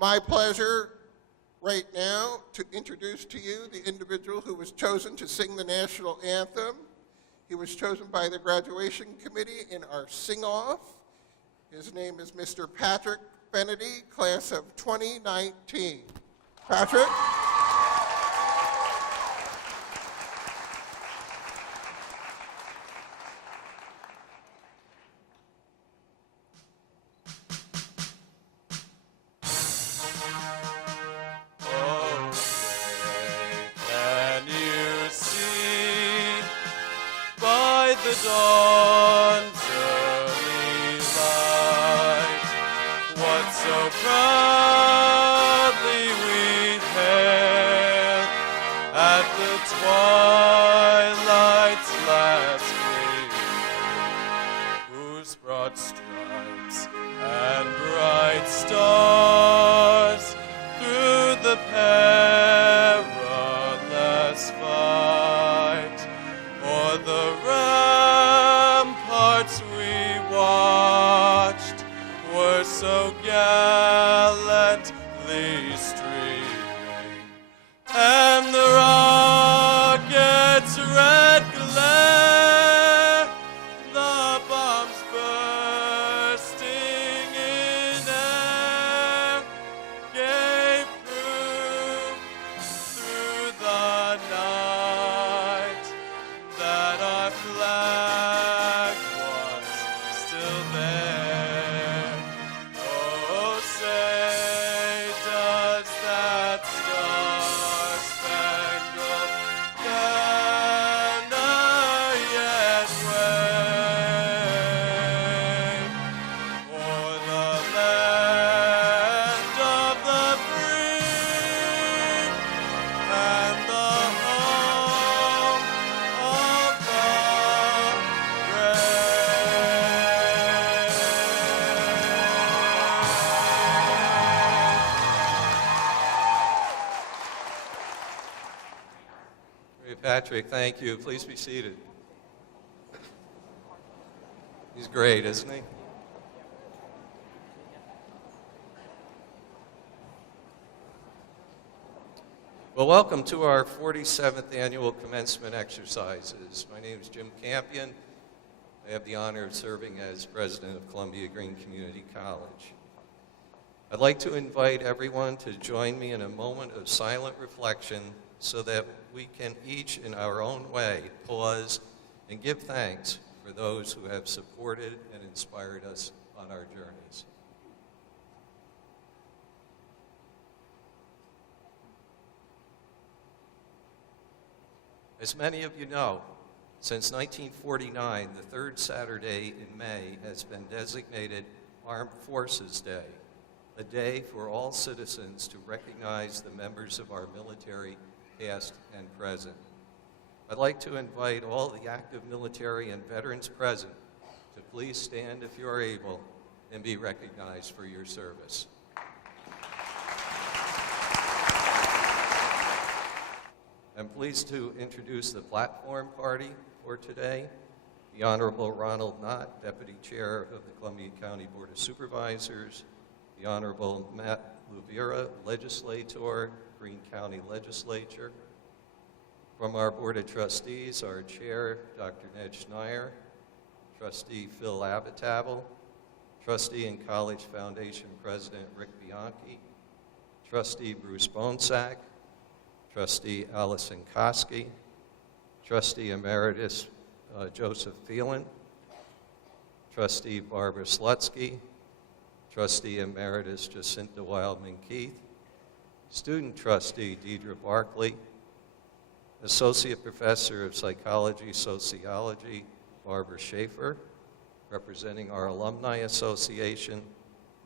my pleasure right now to introduce to you the individual who was chosen to sing the national anthem. He was chosen by the graduation committee in our sing-off. His name is Mr. Patrick Benedy, class of 2019. Patrick? Patrick, thank you. Please be seated. He's great, isn't he? Well, welcome to our 47th annual commencement exercises. My name is Jim Campion. I have the honor of serving as president of Columbia-Greene Community College. I'd like to invite everyone to join me in a moment of silent reflection so that we can each, in our own way, pause and give thanks for those who have supported and inspired us on our journeys. As many of you know, since 1949, the third Saturday in May has been designated Armed Forces Day, a day for all citizens to recognize the members of our military, past and present. I'd like to invite all the active military and veterans present to please stand if you are able and be recognized for your service. I'm pleased to introduce the platform party for today. The Honorable Ronald Knott, Deputy Chair of the Columbia County Board of Supervisors, the Honorable Matt Luvera, Legislator, Greene County Legislature. From our Board of Trustees, our Chair, Dr. Ned Schneier, Trustee Phil Abitable, Trustee and College Foundation President Rick Bianchi, Trustee Bruce Bonesack, Trustee Allison Koski, Trustee Emeritus Joseph Thielen, Trustee Barbara Slutsky, Trustee Emeritus Jacinta Wildman Keith, Student Trustee Deidre Barkley, Associate Professor of Psychology, Sociology, Barbara Schaefer, representing our Alumni Association,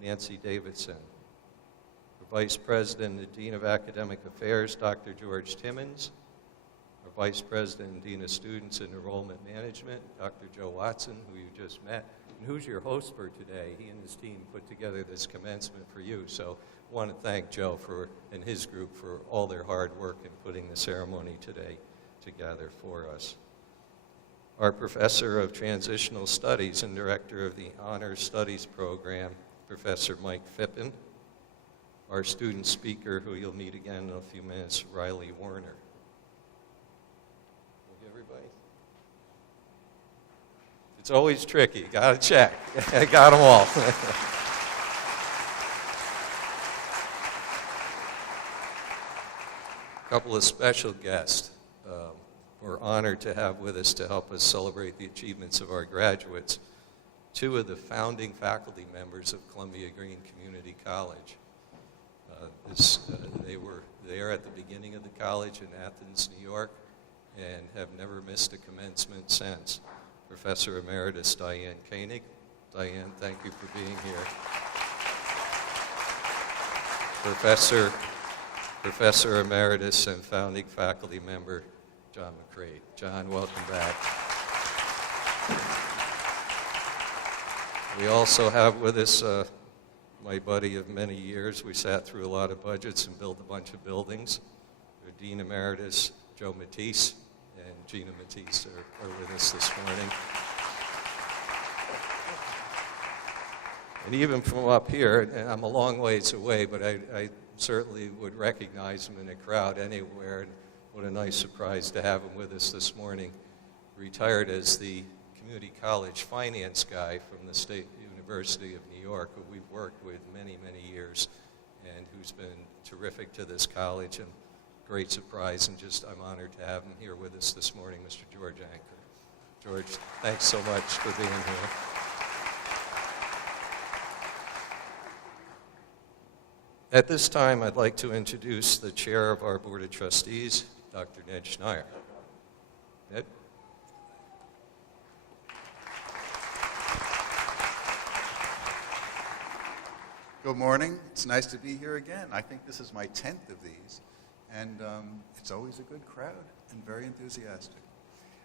Nancy Davidson. Our Vice President and Dean of Academic Affairs, Dr. George Timmons. Our Vice President and Dean of Students and Enrollment Management, Dr. Joe Watson, who you just met, and who's your host for today. He and his team put together this commencement for you, so I want to thank Joe and his group for all their hard work in putting the ceremony today together for us. Our Professor of Transitional Studies and Director of the Honors Studies Program, Professor Mike Phippen. our student speaker, who you'll meet again in a few minutes, Riley Werner. Everybody? It's always tricky. Got to check. I got them all. A couple of special guests we're honored to have with us to help us celebrate the achievements of our graduates. Two of the founding faculty members of Columbia-Greene Community College. They were there at the beginning of the college in Athens, New York, and have never missed a commencement since. Professor Emeritus Diane Koenig. Diane, thank you for being here. Professor Emeritus and founding faculty member John McCrae. John, welcome back. We also have with us my buddy of many years. We sat through a lot of budgets and built a bunch of buildings. Our Dean Emeritus Joe Matisse and Gina Matisse are with us this morning. And even from up here, and I'm a long ways away, but I certainly would recognize him in a crowd anywhere. And what a nice surprise to have him with us this morning. Retired as the community college finance guy from the State University of New York, who we've worked with many, many years, and who's been terrific to this college, and great surprise, and just I'm honored to have him here with us this morning, Mr. George Anker. George, thanks so much for being here. At this time, I'd like to introduce the chair of our Board of Trustees, Dr. Ned Schneier. Ned? Good morning. It's nice to be here again. I think this is my 10th of these, and it's always a good crowd and very enthusiastic.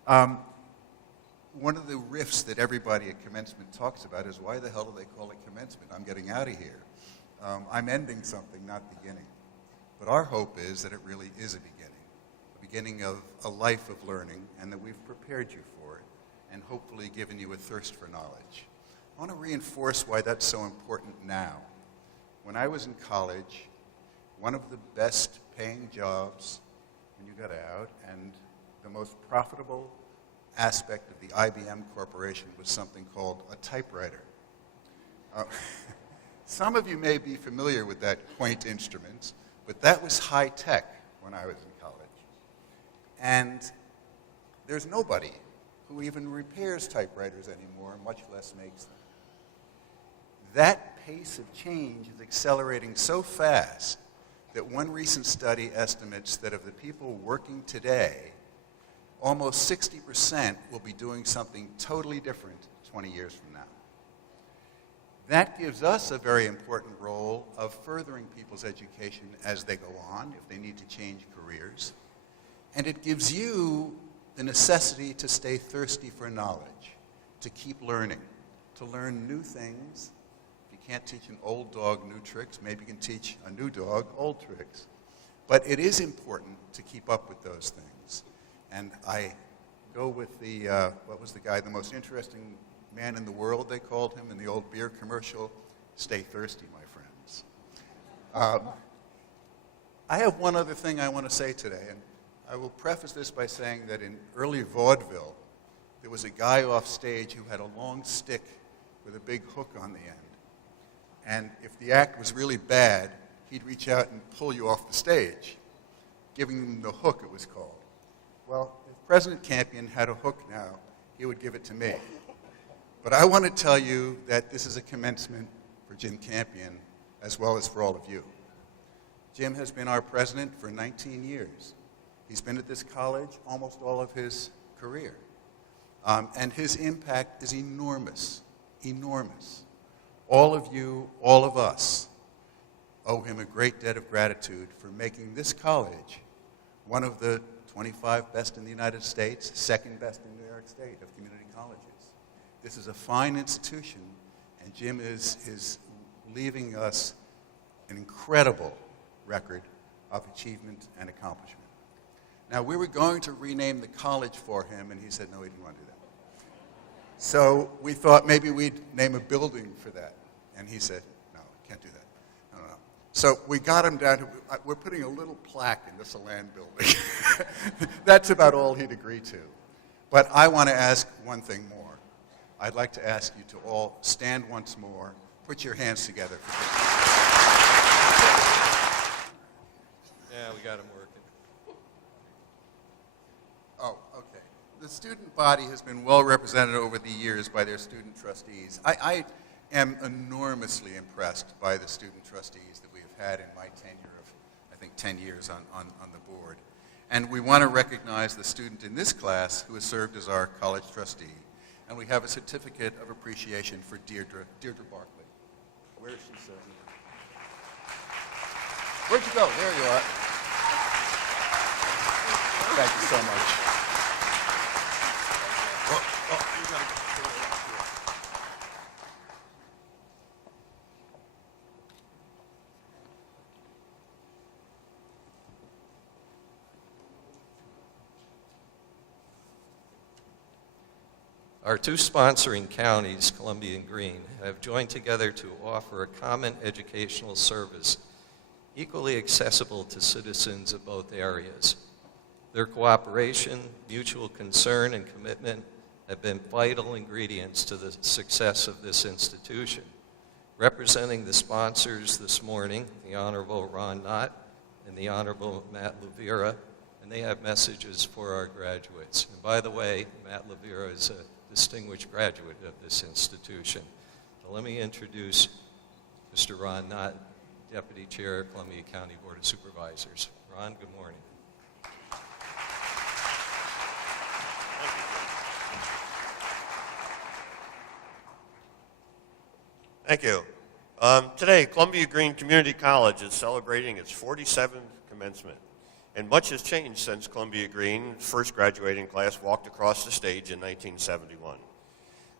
One of the riffs that everybody at commencement talks about is, why the hell do they call it commencement? I'm getting out of here. I'm ending something, not beginning. But our hope is that it really is a beginning of a life of learning, and that we've prepared you for it, and hopefully given you a thirst for knowledge. I want to reinforce why that's so important now. When I was in college, one of the best paying jobs when you got out, and the most profitable aspect of the IBM Corporation, was something called a typewriter. Some of you may be familiar with that quaint instrument, but that was high tech when I was in college. And there's nobody who even repairs typewriters anymore, much less makes them. That pace of change is accelerating so fast that one recent study estimates that of the people working today, almost 60% will be doing something totally different 20 years from now. That gives us a very important role of furthering people's education as they go on, if they need to change careers. And it gives you the necessity to stay thirsty for knowledge, to keep learning, to learn new things. If you can't teach an old dog new tricks, maybe you can teach a new dog old tricks. But it is important to keep up with those things. And I go with the, what was the guy, the most interesting man in the world, they called him in the old beer commercial, stay thirsty, my friends. I have one other thing I want to say today, and I will preface this by saying that in early vaudeville, there was a guy off stage who had a long stick with a big hook on the end. And if the act was really bad, he'd reach out and pull you off the stage, giving them the hook, it was called. Well, if President Campion had a hook now, he would give it to me. But I want to tell you that this is a commencement for Jim Campion, as well as for all of you. Jim has been our president for 19 years. He's been at this college almost all of his career. And his impact is enormous, enormous. All of you, all of us, owe him a great debt of gratitude for making this college one of the 25 best in the United States, second best in New York State of community colleges. This is a fine institution, and Jim is leaving us an incredible record of achievement and accomplishment. Now, we were going to rename the college for him, and he said, no, he didn't want to do that. So we thought maybe we'd name a building for that. And he said, no, can't do that. No. So we got him down to, we're putting a little plaque in the Salan building. That's about all he'd agree to. But I want to ask one thing more. I'd like to ask you to all stand once more, put your hands together for Dave. Yeah, we got him working. Oh, okay. The student body has been well represented over the years by their student trustees. I am enormously impressed by the student trustees that we have had in my tenure of, I think, 10 years on the board. And we want to recognize the student in this class who has served as our college trustee. And we have a certificate of appreciation for Deirdre Barkley. Where is she, sir? Where'd you go? There you are. Thank you so much. You gotta go. Our two sponsoring counties, Columbia-Greene, have joined together to offer a common educational service equally accessible to citizens of both areas. Their cooperation, mutual concern, and commitment have been vital ingredients to the success of this institution. Representing the sponsors this morning, the Honorable Ron Knott and the Honorable Matt Levera, and they have messages for our graduates. And by the way, Matt Levera is a distinguished graduate of this institution. So let me introduce Mr. Ron Knott, Deputy Chair, Columbia County Board of Supervisors. Ron, good morning. Thank you. Today, Columbia-Greene Community College is celebrating its 47th commencement. And much has changed since Columbia-Greene's first graduating class walked across the stage in 1971.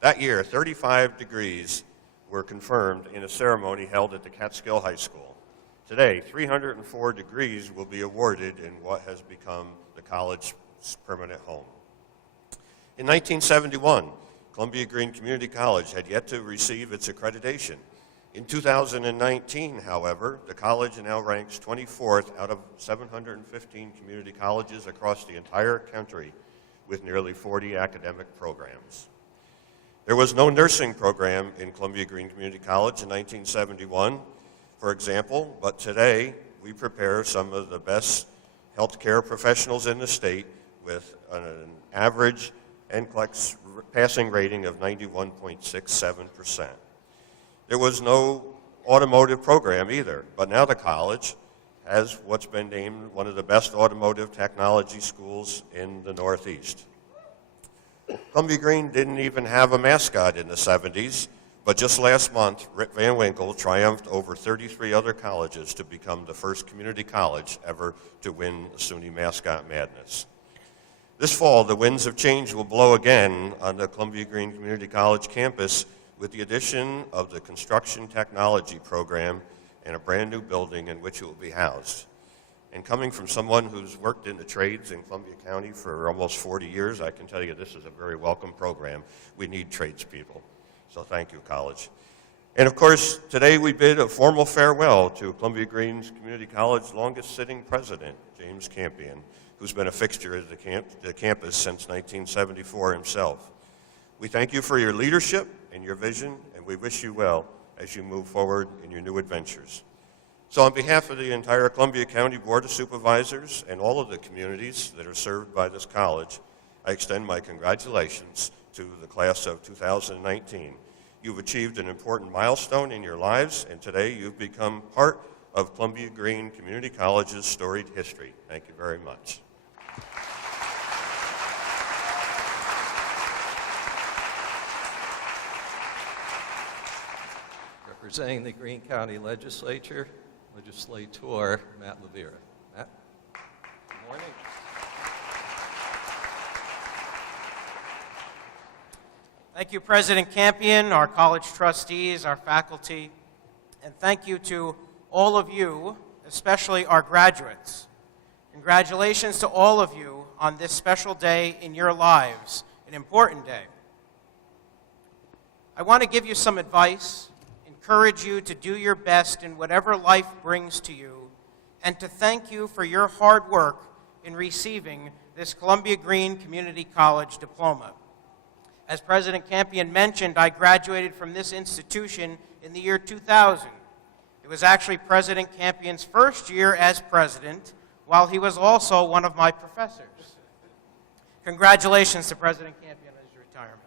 That year, 35 degrees were confirmed in a ceremony held at the Catskill High School. Today, 304 degrees will be awarded in what has become the college's permanent home. In 1971, Columbia-Greene Community College had yet to receive its accreditation. In 2019, however, the college now ranks 24th out of 715 community colleges across the entire country with nearly 40 academic programs. There was no nursing program in Columbia-Greene Community College in 1971, for example, but today we prepare some of the best healthcare professionals in the state with an average NCLEX passing rating of 91.67%. There was no automotive program either, but now the college has what's been named one of the best automotive technology schools in the Northeast. Columbia-Greene didn't even have a mascot in the 70s, but just last month, Rip Van Winkle triumphed over 33 other colleges to become the first community college ever to win the SUNY Mascot Madness. This fall, the winds of change will blow again on the Columbia-Greene Community College campus with the addition of the construction technology program and a brand new building in which it will be housed. And coming from someone who's worked in the trades in Columbia County for almost 40 years, I can tell you this is a very welcome program. We need tradespeople. So thank you, college. And of course, today we bid a formal farewell to Columbia-Greene's Community College longest sitting president, James Campion, who's been a fixture at the campus since 1974 himself. We thank you for your leadership and your vision, and we wish you well as you move forward in your new adventures. So on behalf of the entire Columbia County Board of Supervisors and all of the communities that are served by this college, I extend my congratulations to the class of 2019. You've achieved an important milestone in your lives, and today you've become part of Columbia-Greene Community College's storied history. Thank you very much. Representing the Greene County Legislature, Legislator Matt Levera. Matt, good morning. Thank you, President Campion, our college trustees, our faculty, and thank you to all of you, especially our graduates. Congratulations to all of you on this special day in your lives, an important day. I want to give you some advice, encourage you to do your best in whatever life brings to you, and to thank you for your hard work in receiving this Columbia-Greene Community College diploma. As President Campion mentioned, I graduated from this institution in the year 2000. It was actually President Campion's first year as president, while he was also one of my professors. Congratulations to President Campion on his retirement.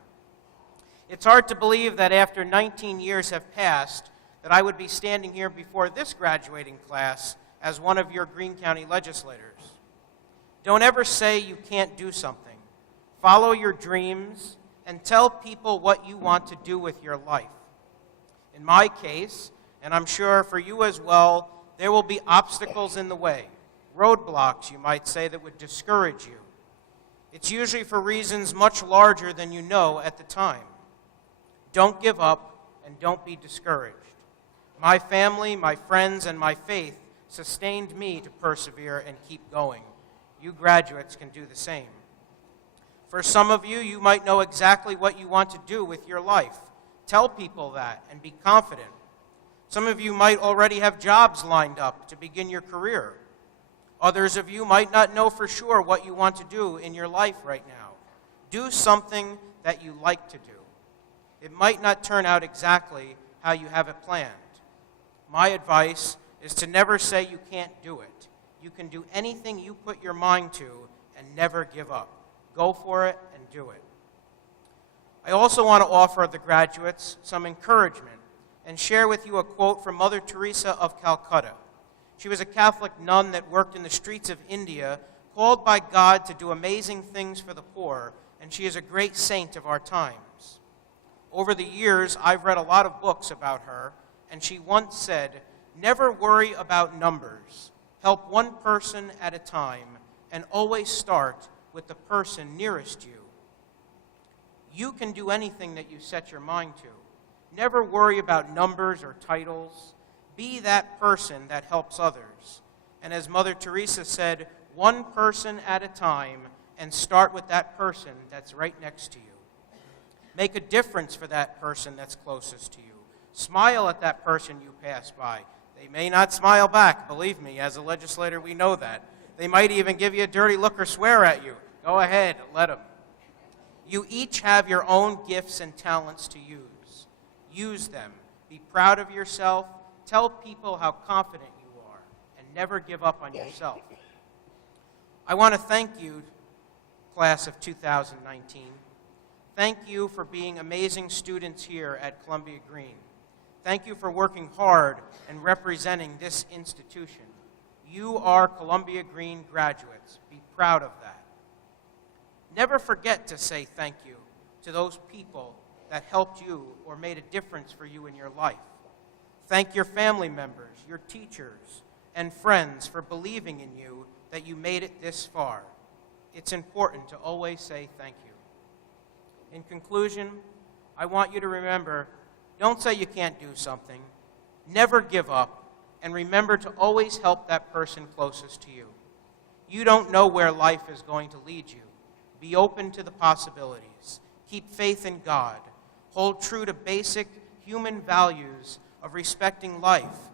It's hard to believe that after 19 years have passed, that I would be standing here before this graduating class as one of your Greene County legislators. Don't ever say you can't do something. Follow your dreams and tell people what you want to do with your life. In my case, and I'm sure for you as well, there will be obstacles in the way, roadblocks, you might say, that would discourage you. It's usually for reasons much larger than you know at the time. Don't give up and don't be discouraged. My family, my friends, and my faith sustained me to persevere and keep going. You graduates can do the same. For some of you, you might know exactly what you want to do with your life. Tell people that and be confident. Some of you might already have jobs lined up to begin your career. Others of you might not know for sure what you want to do in your life right now. Do something that you like to do. It might not turn out exactly how you have it planned. My advice is to never say you can't do it. You can do anything you put your mind to and never give up. Go for it and do it. I also want to offer the graduates some encouragement and share with you a quote from Mother Teresa of Calcutta. She was a Catholic nun that worked in the streets of India, called by God to do amazing things for the poor, and she is a great saint of our times. Over the years, I've read a lot of books about her, and she once said, "Never worry about numbers. Help one person at a time, and always start with the person nearest you." You can do anything that you set your mind to. Never worry about numbers or titles. Be that person that helps others. And as Mother Teresa said, one person at a time, and start with that person that's right next to you. Make a difference for that person that's closest to you. Smile at that person you pass by. They may not smile back, believe me, as a legislator we know that. They might even give you a dirty look or swear at you. Go ahead, let them. You each have your own gifts and talents to use. Use them. Be proud of yourself. Tell people how confident you are, and never give up on yourself. I want to thank you, class of 2019. Thank you for being amazing students here at Columbia-Greene. Thank you for working hard and representing this institution. You are Columbia-Greene graduates. Be proud of that. Never forget to say thank you to those people that helped you or made a difference for you in your life. Thank your family members, your teachers, and friends for believing in you that you made it this far. It's important to always say thank you. In conclusion, I want you to remember, don't say you can't do something. Never give up, and remember to always help that person closest to you. You don't know where life is going to lead you. Be open to the possibilities. Keep faith in God. Hold true to basic human values of respecting life,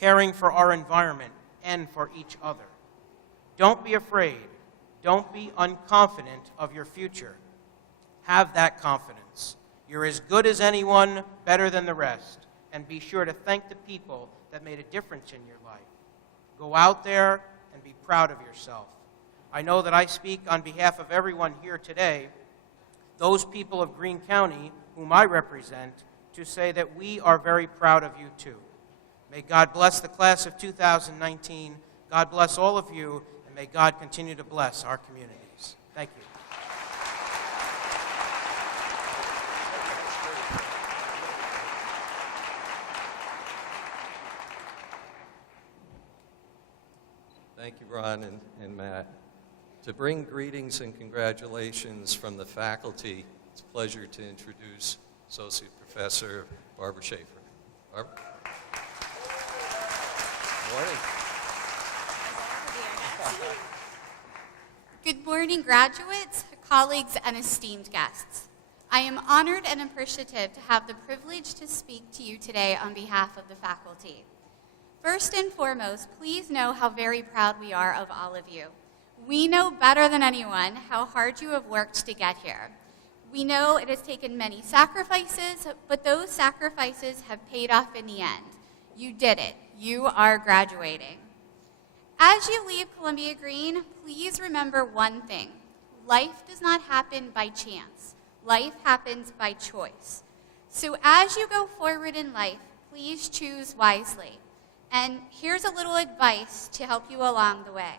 caring for our environment, and for each other. Don't be afraid. Don't be unconfident of your future. Have that confidence. You're as good as anyone, better than the rest, and be sure to thank the people that made a difference in your life. Go out there and be proud of yourself. I know that I speak on behalf of everyone here today, those people of Greene County whom I represent, to say that we are very proud of you too. May God bless the class of 2019. God bless all of you, and may God continue to bless our communities. Thank you. Thank you, Ron and Matt. To bring greetings and congratulations from the faculty, it's a pleasure to introduce Associate Professor Barbara Schaefer. Barbara? Morning. Good morning, graduates, colleagues, and esteemed guests. I am honored and appreciative to have the privilege to speak to you today on behalf of the faculty. First and foremost, please know how very proud we are of all of you. We know better than anyone how hard you have worked to get here. We know it has taken many sacrifices, but those sacrifices have paid off in the end. You did it. You are graduating. As you leave Columbia-Greene, please remember one thing. Life does not happen by chance. Life happens by choice. So as you go forward in life, please choose wisely. And here's a little advice to help you along the way.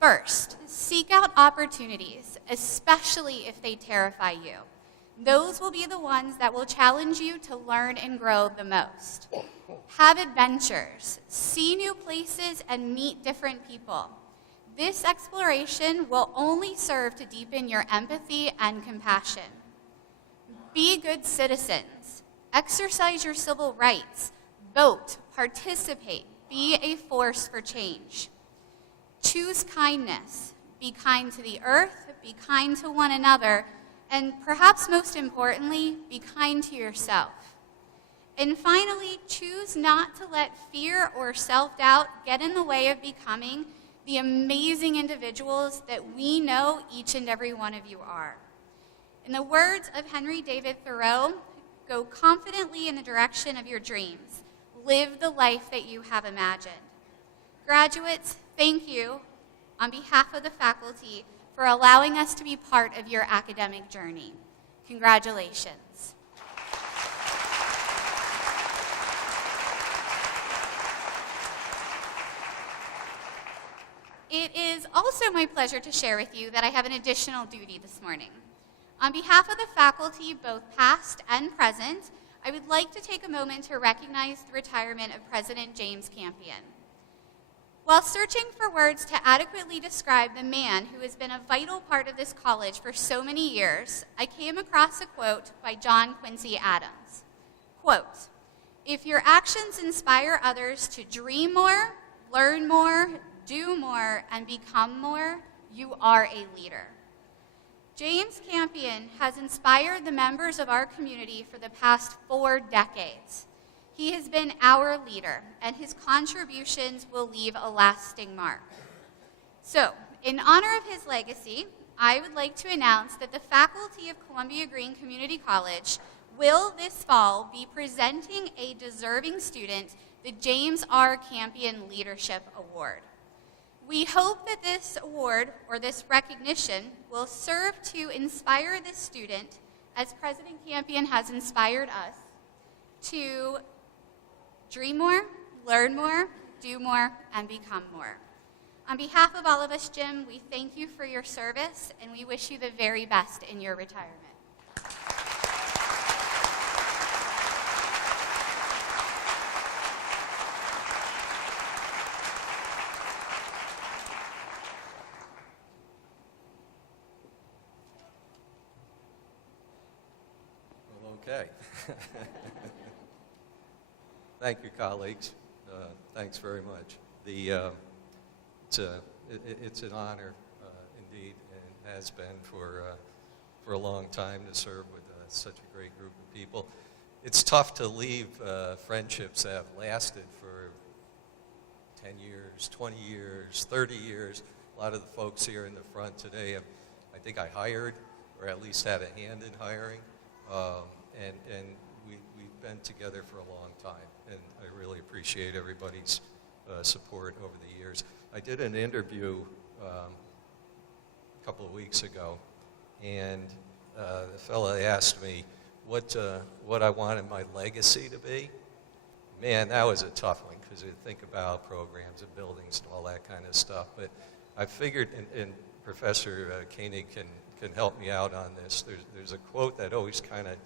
First, seek out opportunities, especially if they terrify you. Those will be the ones that will challenge you to learn and grow the most. Have adventures, see new places, and meet different people. This exploration will only serve to deepen your empathy and compassion. Be good citizens. Exercise your civil rights. Vote, participate, be a force for change. Choose kindness. Be kind to the earth, be kind to one another, and perhaps most importantly, be kind to yourself. And finally, choose not to let fear or self-doubt get in the way of becoming the amazing individuals that we know each and every one of you are. In the words of Henry David Thoreau, go confidently in the direction of your dreams. Live the life that you have imagined. Graduates, thank you on behalf of the faculty for allowing us to be part of your academic journey. Congratulations. It is also my pleasure to share with you that I have an additional duty this morning. On behalf of the faculty, both past and present, I would like to take a moment to recognize the retirement of President James Campion. While searching for words to adequately describe the man who has been a vital part of this college for so many years, I came across a quote by John Quincy Adams. Quote, "If your actions inspire others to dream more, learn more, do more, and become more, you are a leader." James Campion has inspired the members of our community for the past 4 decades. He has been our leader, and his contributions will leave a lasting mark. So, in honor of his legacy, I would like to announce that the faculty of Columbia-Greene Community College will this fall be presenting a deserving student the James R. Campion Leadership Award. We hope that this award, or this recognition, will serve to inspire this student, as President Campion has inspired us, to dream more, learn more, do more, and become more. On behalf of all of us, Jim, we thank you for your service, and we wish you the very best in your retirement. Okay. Thank you, colleagues. Thanks very much. It's an honor, indeed, and has been for a long time to serve with such a great group of people. It's tough to leave friendships that have lasted for 10 years, 20 years, 30 years. A lot of the folks here in the front today, I think I hired, or at least had a hand in hiring. And we've been together for a long time, and I really appreciate everybody's support over the years. I did an interview a couple of weeks ago, and the fellow asked me what I wanted my legacy to be. Man, that was a tough one, because you think about programs and buildings and all that kind of stuff. But I figured, and Professor Koenig can help me out on this. There's a quote that always kind of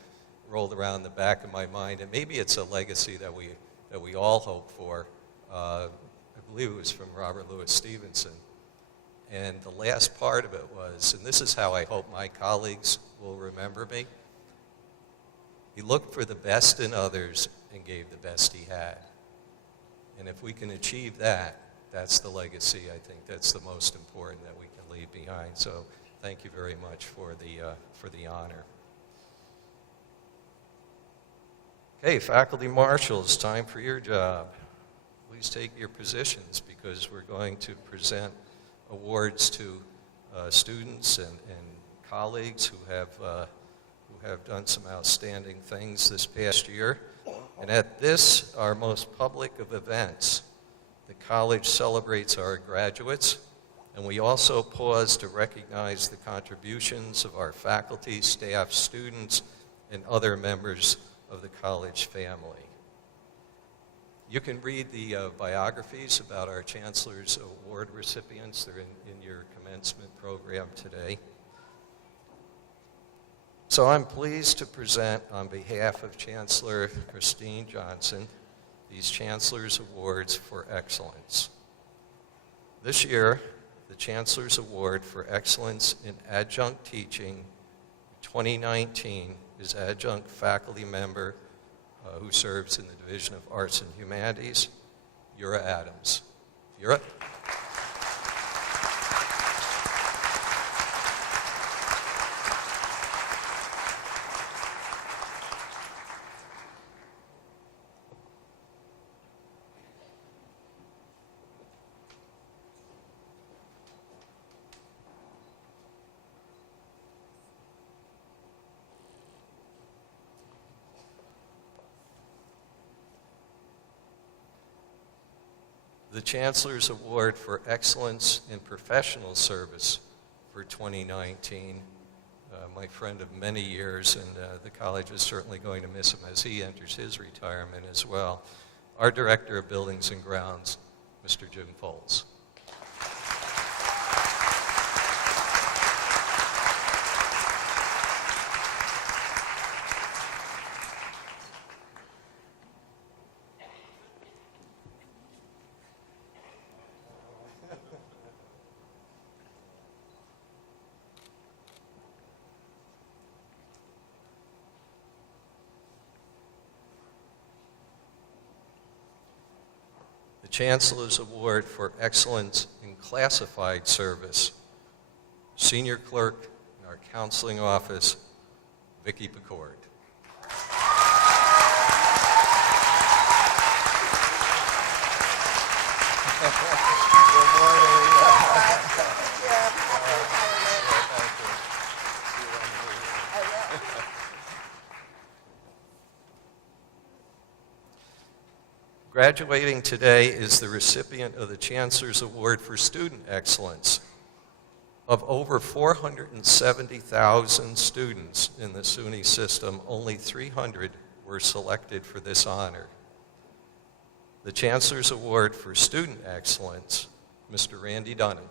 rolled around the back of my mind, and maybe it's a legacy that we all hope for. I believe it was from Robert Louis Stevenson. And the last part of it was, and this is how I hope my colleagues will remember me, he looked for the best in others and gave the best he had. And if we can achieve that, that's the legacy, I think. That's the most important that we can leave behind. So thank you very much for the honor. Okay, faculty marshals, time for your job. Please take your positions because we're going to present awards to students and colleagues who have done some outstanding things this past year. And at this, our most public of events, the college celebrates our graduates, and we also pause to recognize the contributions of our faculty, staff, students, and other members of the college family. You can read the biographies about our Chancellor's Award recipients. They're in your commencement program today. So I'm pleased to present on behalf of Chancellor Christine Johnson these Chancellor's Awards for Excellence. This year, the Chancellor's Award for Excellence in Adjunct Teaching 2019 is adjunct faculty member who serves in the Division of Arts and Humanities, Yura Adams. Yura? The Chancellor's Award for Excellence in Professional Service for 2019. My friend of many years, and the college is certainly going to miss him as he enters his retirement as well. Our Director of Buildings and Grounds, Mr. Jim Foles. The Chancellor's Award for Excellence in Classified Service, Senior Clerk in our Counseling Office, Vicki Picord. Good morning. Graduating today is the recipient of the Chancellor's Award for Student Excellence. Of over 470,000 students in the SUNY system, only 300 were selected for this honor. The Chancellor's Award for Student Excellence, Mr. Randy Dunham.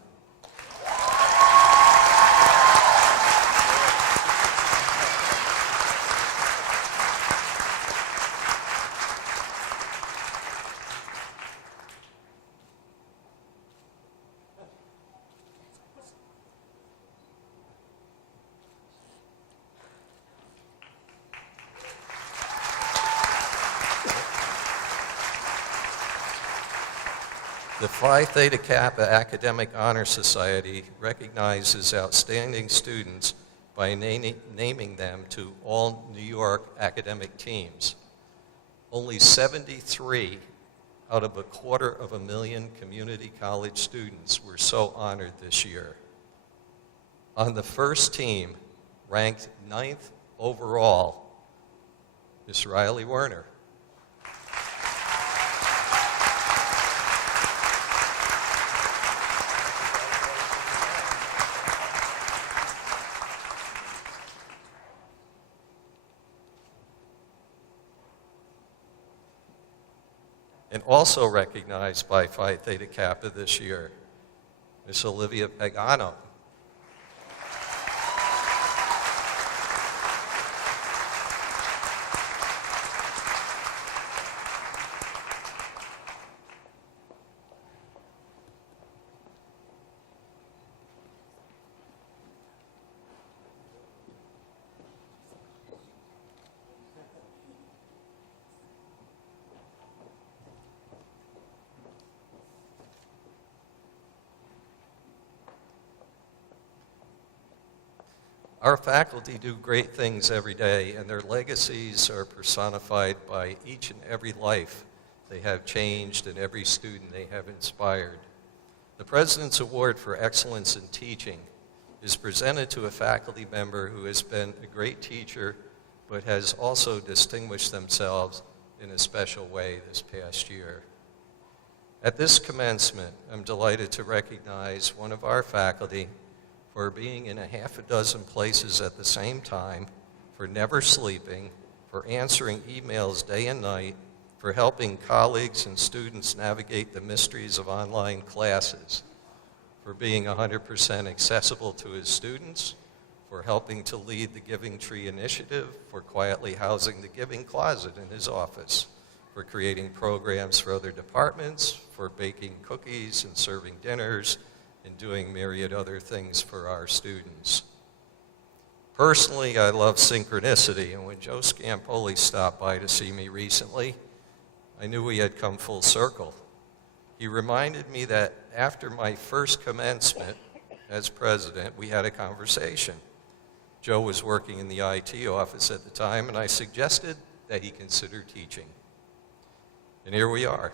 The Phi Theta Kappa Academic Honor Society recognizes outstanding students by naming them to all New York academic teams. Only 73 out of 250,000 community college students were so honored this year. On the first team, ranked 9th overall, Miss Riley Werner. And also recognized by Phi Theta Kappa this year, Miss Olivia Pagano. Our faculty do great things every day, and their legacies are personified by each and every life they have changed and every student they have inspired. The President's Award for Excellence in Teaching is presented to a faculty member who has been a great teacher, but has also distinguished themselves in a special way this past year. At this commencement, I'm delighted to recognize one of our faculty for being in a half a dozen places at the same time, for never sleeping, for answering emails day and night, for helping colleagues and students navigate the mysteries of online classes, for being 100% accessible to his students, for helping to lead the Giving Tree Initiative, for quietly housing the Giving Closet in his office, for creating programs for other departments, for baking cookies and serving dinners, and doing myriad other things for our students. Personally, I love synchronicity, and when Joe Scampoli stopped by to see me recently, I knew we had come full circle. He reminded me that after my first commencement as president, we had a conversation. Joe was working in the IT office at the time, and I suggested that he consider teaching. And here we are.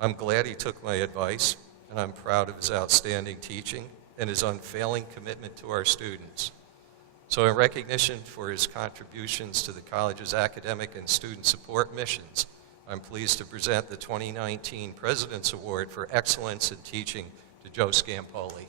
I'm glad he took my advice, and I'm proud of his outstanding teaching and his unfailing commitment to our students. So in recognition for his contributions to the college's academic and student support missions, I'm pleased to present the 2019 President's Award for Excellence in Teaching to Joe Scampoli.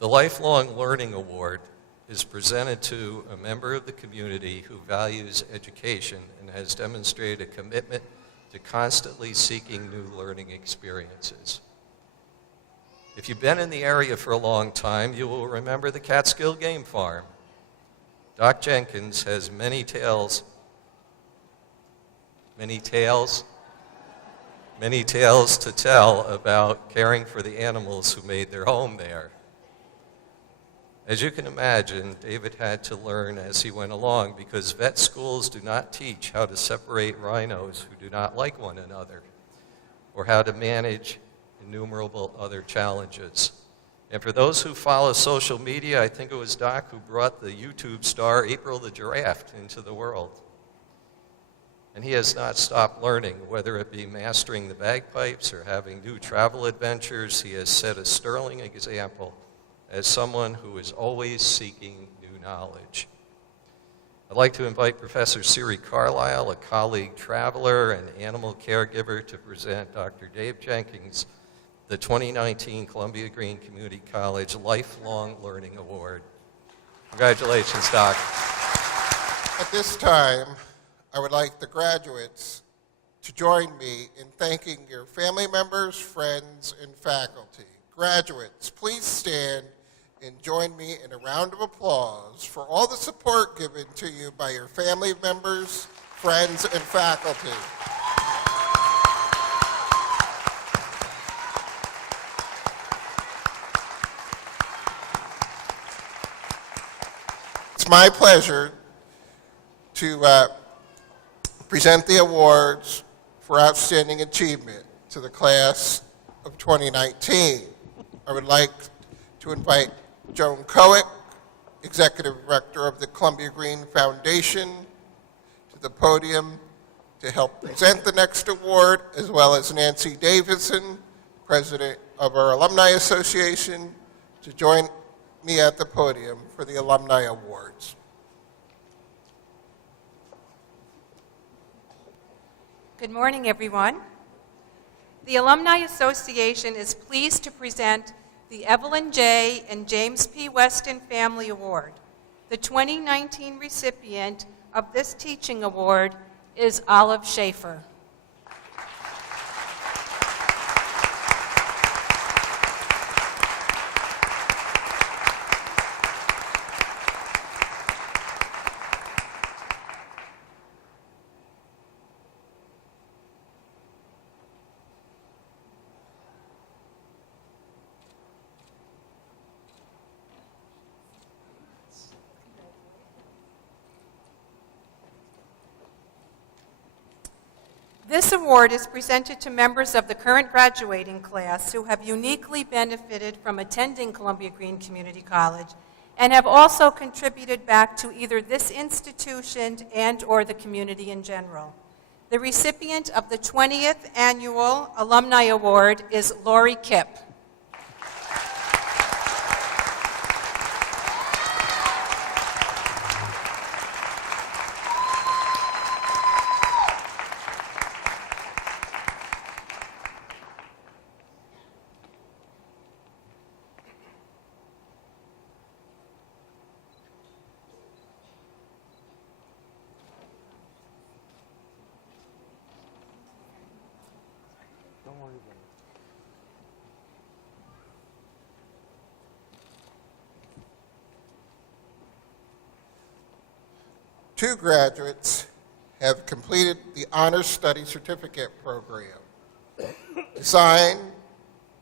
The Lifelong Learning Award is presented to a member of the community who values education and has demonstrated a commitment to constantly seeking new learning experiences. If you've been in the area for a long time, you will remember the Catskill Game Farm. Doc Jenkins has many tales to tell about caring for the animals who made their home there. As you can imagine, David had to learn as he went along because vet schools do not teach how to separate rhinos who do not like one another or how to manage innumerable other challenges. And for those who follow social media, I think it was Doc who brought the YouTube star April the giraffe into the world. And he has not stopped learning, whether it be mastering the bagpipes or having new travel adventures. He has set a sterling example as someone who is always seeking new knowledge. I'd like to invite Professor Siri Carlisle, a colleague traveler and animal caregiver, to present Dr. Dave Jenkins the 2019 Columbia-Greene Community College Lifelong Learning Award. Congratulations, Doc. At this time, I would like the graduates to join me in thanking your family members, friends, and faculty. Graduates, please stand and join me in a round of applause for all the support given to you by your family members, friends, and faculty. It's my pleasure to present the awards for outstanding achievement to the class of 2019. I would like to invite Joan Coick, Executive Director of the Columbia-Greene Foundation, to the podium to help present the next award, as well as Nancy Davison, President of our Alumni Association, to join me at the podium for the Alumni Awards. Good morning, everyone. The Alumni Association is pleased to present the Evelyn J. and James P. Weston Family Award. The 2019 recipient of this teaching award is Olive Schaefer. This award is presented to members of the current graduating class who have uniquely benefited from attending Columbia-Greene Community College and have also contributed back to either this institution and/or the community in general. The recipient of the 20th Annual Alumni Award is Lori Kipp. Two graduates have completed the Honors Study Certificate program, designed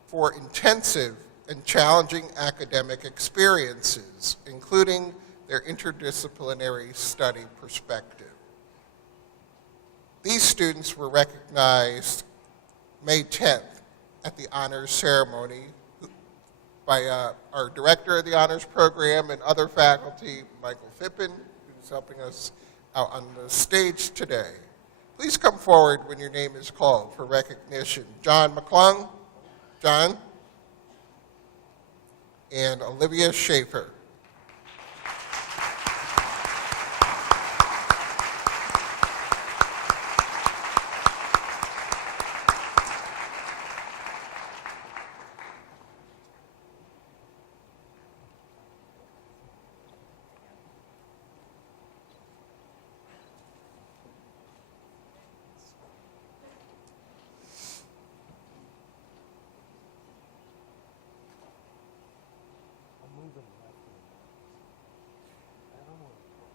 for intensive and challenging academic experiences, including their interdisciplinary study perspective. These students were recognized May 10th at the honors ceremony by our director of the honors program and other faculty, Michael Phippen, who's helping us out on the stage today. Please come forward when your name is called for recognition. John McClung, John, and Olivia Schaefer.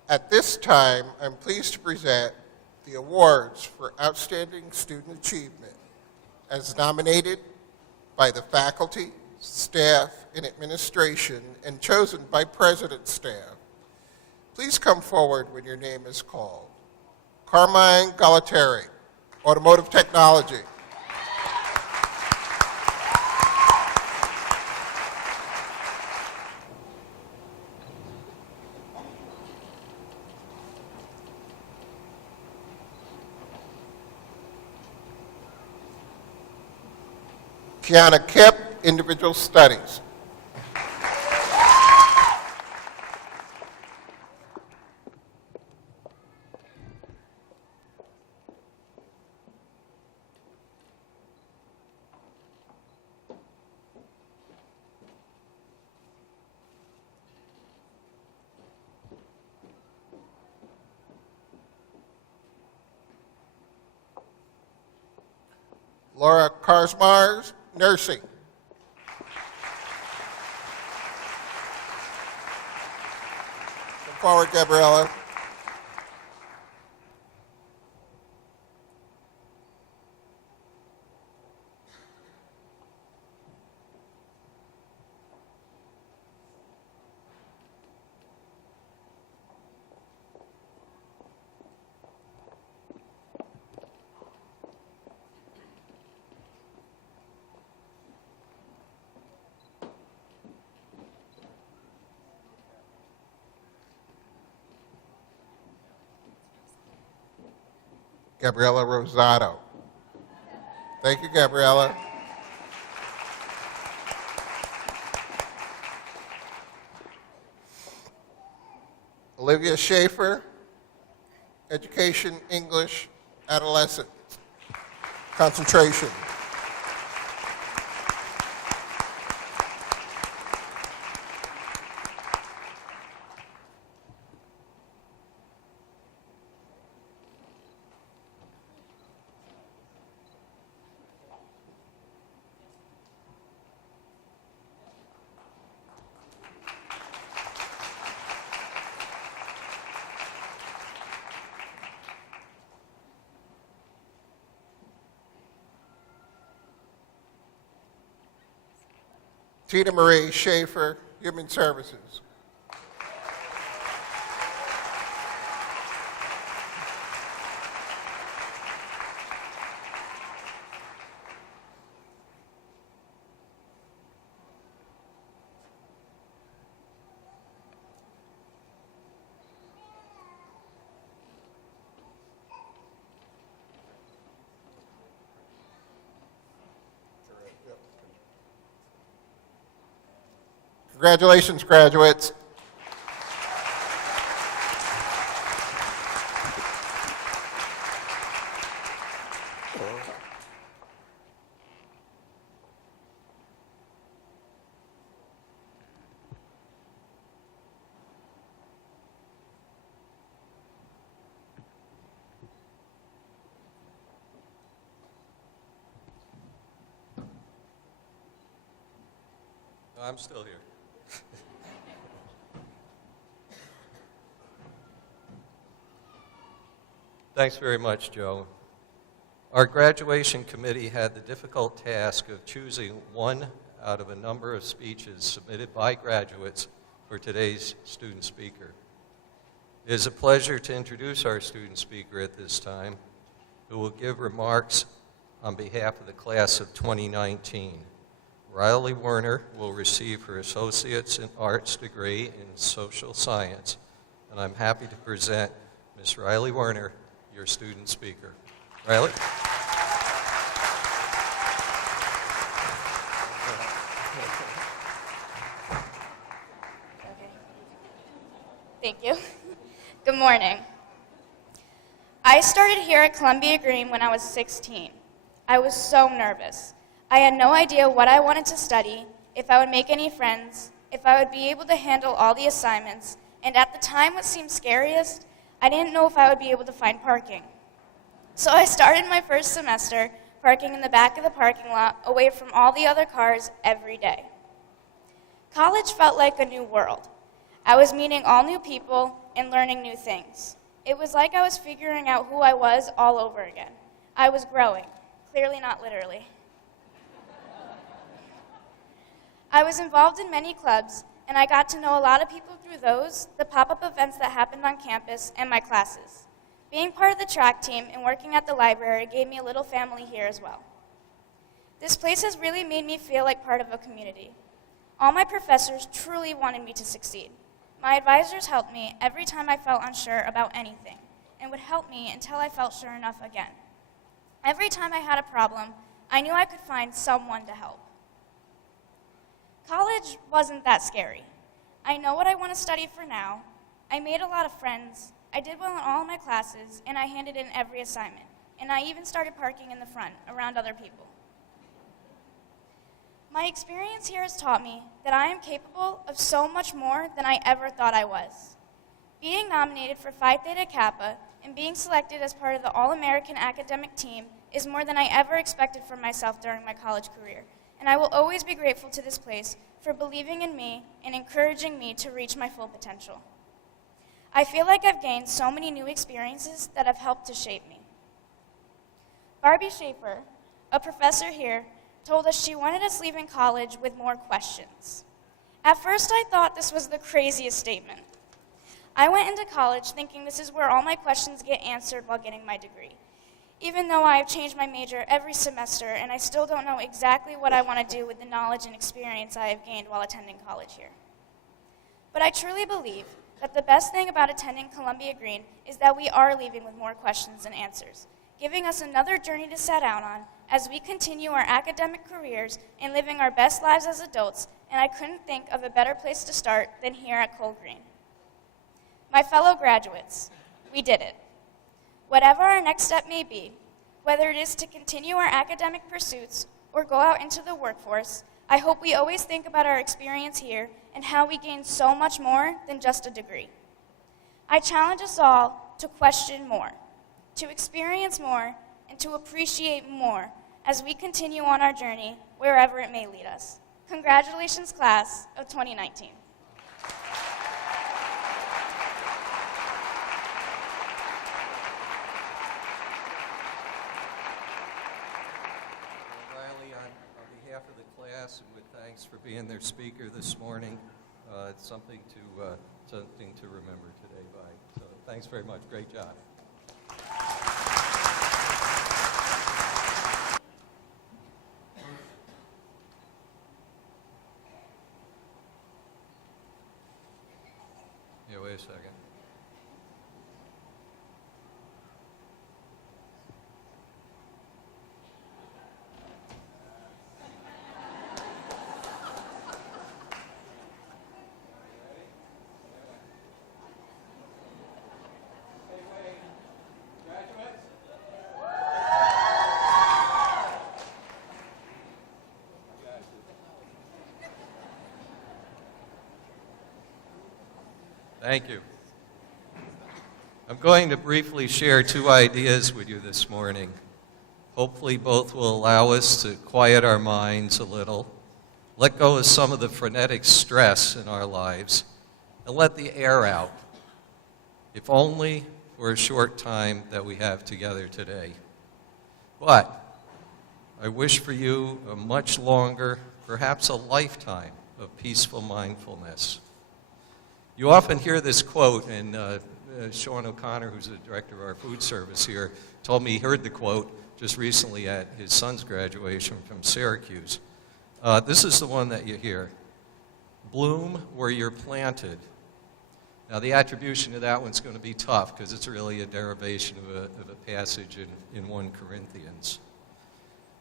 At this time, I'm pleased to present the awards for Outstanding Student Achievement as nominated by the faculty, staff, and administration and chosen by President's staff. Please come forward when your name is called. Carmine Galateri, Automotive Technology. Kiana Kipp, Individual Studies. Laura Karsmars, Nursing. Come forward, Gabriella. Gabriella Rosado. Thank you, Gabriella. Olivia Schaefer, Education, English, Adolescent, Concentration. Tina Marie Schaefer, Human Services. Congratulations, graduates. I'm still here. Thanks very much, Joe. Our graduation committee had the difficult task of choosing one out of a number of speeches submitted by graduates for today's student speaker. It is a pleasure to introduce our student speaker at this time, who will give remarks on behalf of the class of 2019. Riley Werner will receive her Associate's in Arts degree in Social Science, and I'm happy to present Ms. Riley Werner, your student speaker. Riley? Thank you. Good morning. I started here at Columbia-Greene when I was 16. I was so nervous. I had no idea what I wanted to study, if I would make any friends, if I would be able to handle all the assignments, and at the time what seemed scariest, I didn't know if I would be able to find parking. So I started my first semester parking in the back of the parking lot away from all the other cars every day. College felt like a new world. I was meeting all new people and learning new things. It was like I was figuring out who I was all over again. I was growing, clearly not literally. I was involved in many clubs, and I got to know a lot of people through those, the pop-up events that happened on campus, and my classes. Being part of the track team and working at the library gave me a little family here as well. This place has really made me feel like part of a community. All my professors truly wanted me to succeed. My advisors helped me every time I felt unsure about anything, and would help me until I felt sure enough again. Every time I had a problem, I knew I could find someone to help. College wasn't that scary. I know what I want to study for now. I made a lot of friends. I did well in all of my classes, and I handed in every assignment. And I even started parking in the front, around other people. My experience here has taught me that I am capable of so much more than I ever thought I was. Being nominated for Phi Theta Kappa and being selected as part of the All-American academic team is more than I ever expected for myself during my college career. And I will always be grateful to this place for believing in me and encouraging me to reach my full potential. I feel like I've gained so many new experiences that have helped to shape me. Barbie Schaefer, a professor here, told us she wanted us leaving college with more questions. At first, I thought this was the craziest statement. I went into college thinking this is where all my questions get answered while getting my degree. Even though I have changed my major every semester and I still don't know exactly what I want to do with the knowledge and experience I have gained while attending college here. But I truly believe that the best thing about attending Columbia-Greene is that we are leaving with more questions than answers, giving us another journey to set out on as we continue our academic careers and living our best lives as adults, and I couldn't think of a better place to start than here at Col-Green. My fellow graduates, we did it. Whatever our next step may be, whether it is to continue our academic pursuits or go out into the workforce, I hope we always think about our experience here and how we gain so much more than just a degree. I challenge us all to question more, to experience more, and to appreciate more as we continue on our journey wherever it may lead us. Congratulations, class of 2019. And with thanks for being their speaker this morning. It's something to remember today by. So thanks very much. Great job. Yeah, wait a second. Thank you. I'm going to briefly share 2 ideas with you this morning. Hopefully both will allow us to quiet our minds a little, let go of some of the frenetic stress in our lives, and let the air out, if only for a short time that we have together today. But I wish for you a much longer, perhaps a lifetime of peaceful mindfulness. You often hear this quote, and Sean O'Connor, who's the director of our food service here, told me he heard the quote just recently at his son's graduation from Syracuse. This is the one that you hear. Bloom where you're planted. Now the attribution of that one's going to be tough because it's really a derivation of a passage in 1 Corinthians.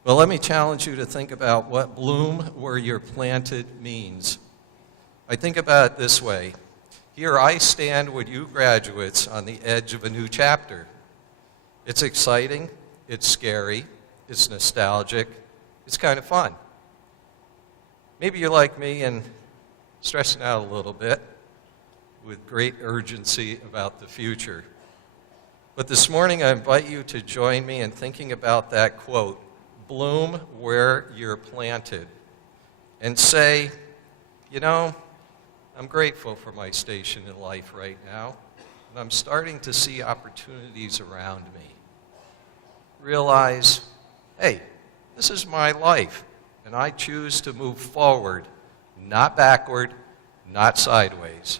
Well, let me challenge you to think about what bloom where you're planted means. I think about it this way. Here I stand with you graduates on the edge of a new chapter. It's exciting, it's scary, it's nostalgic, it's kind of fun. Maybe you're like me and stressing out a little bit with great urgency about the future. But this morning I invite you to join me in thinking about that quote, bloom where you're planted, and say, you know, I'm grateful for my station in life right now, and I'm starting to see opportunities around me. Realize, hey, this is my life, and I choose to move forward, not backward, not sideways.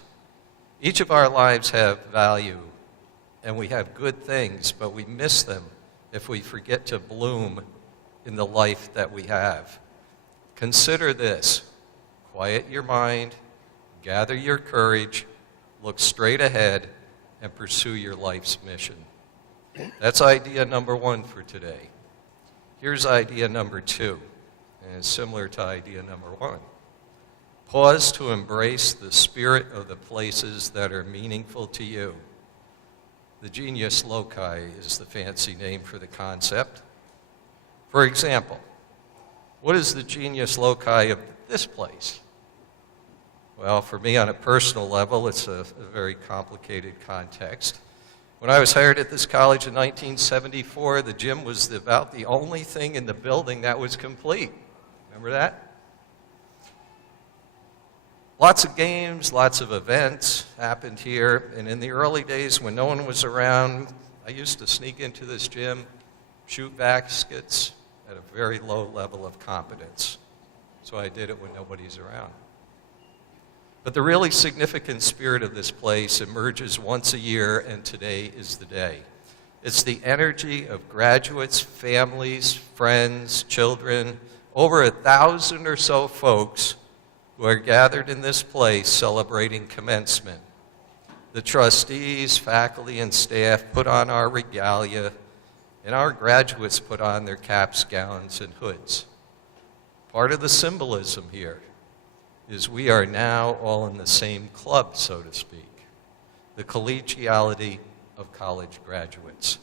Each of our lives have value, and we have good things, but we miss them if we forget to bloom in the life that we have. Consider this. Quiet your mind, gather your courage, look straight ahead, and pursue your life's mission. That's idea number 1 for today. Here's idea number 2, and it's similar to idea number 1. Pause to embrace the spirit of the places that are meaningful to you. The Genius Loci is the fancy name for the concept. For example, what is the Genius Loci of this place? Well, for me on a personal level, it's a very complicated context. When I was hired at this college in 1974, the gym was about the only thing in the building that was complete. Remember that? Lots of games, lots of events happened here, and in the early days when no one was around, I used to sneak into this gym, shoot baskets at a very low level of competence. So I did it when nobody's around. But the really significant spirit of this place emerges once a year, and today is the day. It's the energy of graduates, families, friends, children, over 1,000 or so folks who are gathered in this place celebrating commencement. The trustees, faculty, and staff put on our regalia, and our graduates put on their caps, gowns, and hoods. Part of the symbolism here is we are now all in the same club, so to speak, the collegiality of college graduates.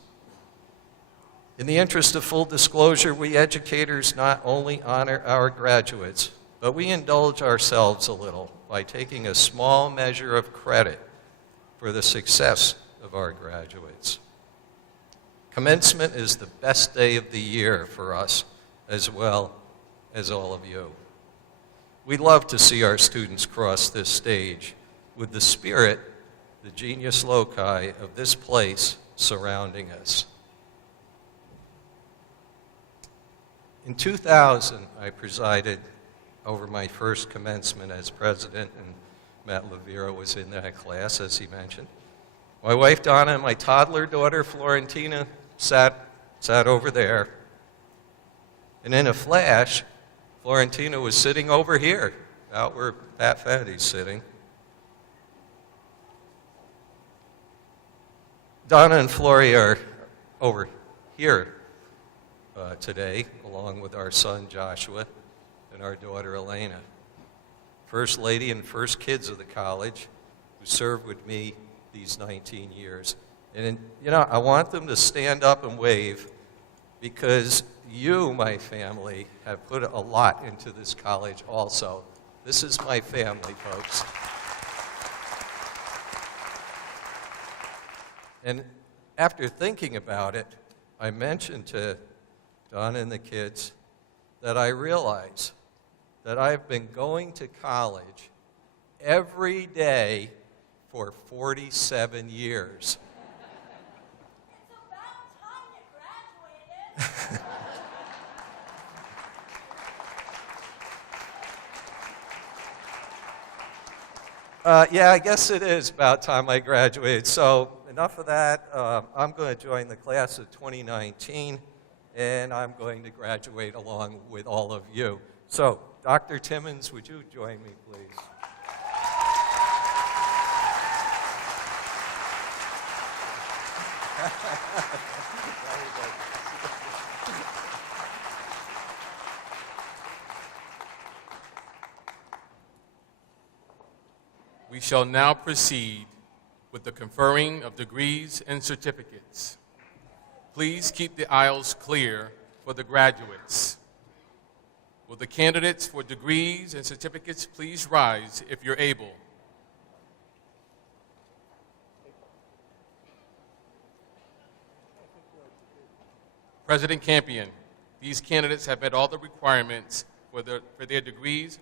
In the interest of full disclosure, we educators not only honor our graduates, but we indulge ourselves a little by taking a small measure of credit for the success of our graduates. Commencement is the best day of the year for us, as well as all of you. We love to see our students cross this stage with the spirit, the Genius Loci of this place surrounding us. In 2000, I presided over my first commencement as president, and Matt Levera was in that class, as he mentioned. My wife, Donna, and my toddler daughter, Florentina, sat over there. And in a flash, Florentina was sitting over here, out where Pat Fanny's sitting. Donna and Flory are over here today, along with our son, Joshua, and our daughter, Elena. First lady and first kids of the college who served with me these 19 years. And, you know, I want them to stand up and wave because you, my family, have put a lot into this college also. This is my family, folks. And after thinking about it, I mentioned to Don and the kids that I realize that I've been going to college every day for 47 years. It's about time you graduated. Yeah, I guess it is about time I graduated. So enough of that. I'm going to join the class of 2019, and I'm going to graduate along with all of you. So, Dr. Timmons, would you join me, please? We shall now proceed with the conferring of degrees and certificates. Please keep the aisles clear for the graduates. Will the candidates for degrees and certificates please rise if you're able? President Campion, these candidates have met all the requirements for their degrees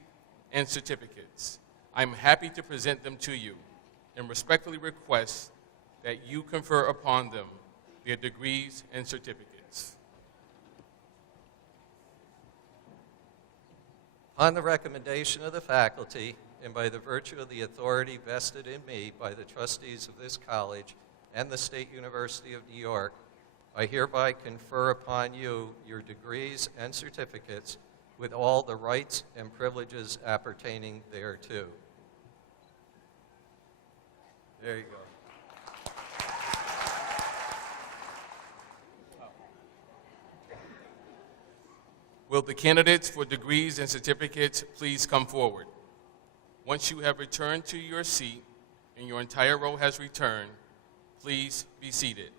and certificates. I'm happy to present them to you and respectfully request that you confer upon them their degrees and certificates. On the recommendation of the faculty, and by the virtue of the authority vested in me by the trustees of this college and the State University of New York, I hereby confer upon you your degrees and certificates with all the rights and privileges appertaining thereto. There you go. Will the candidates for degrees and certificates please come forward? Once you have returned to your seat and your entire row has returned, please be seated.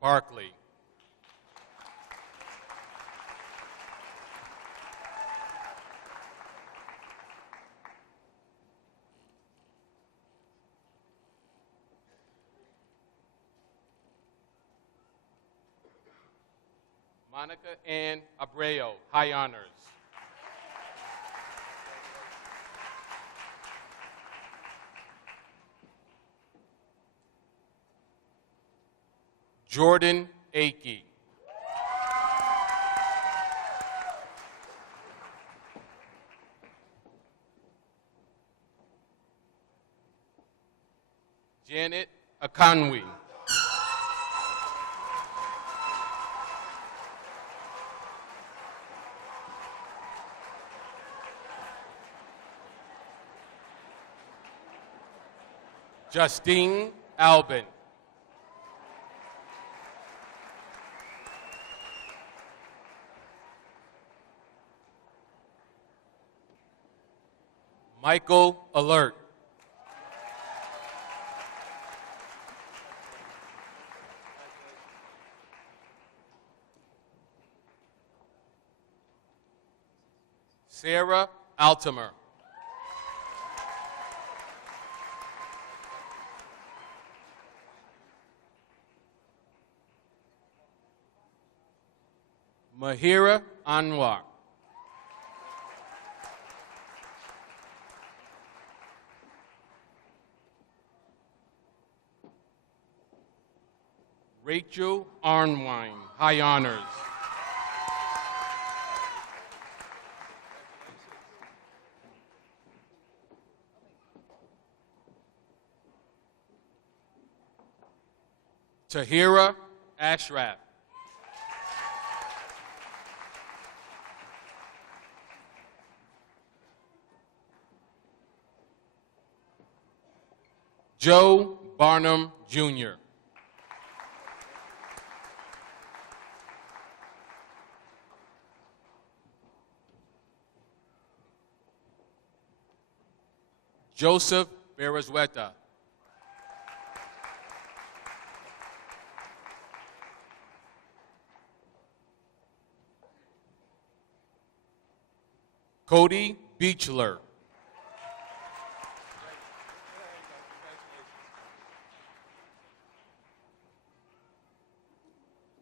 Barkley. Monica Ann Abreu, high honors. Jordan Akey. Janet Akanwi. Justine Albin. Michael Alert. Sarah Altimer. Mahira Anwar. Rachel Arnwine, high honors. Tahira Ashraf. Joe Barnum, Jr. Joseph Berezueta. Cody Beechler.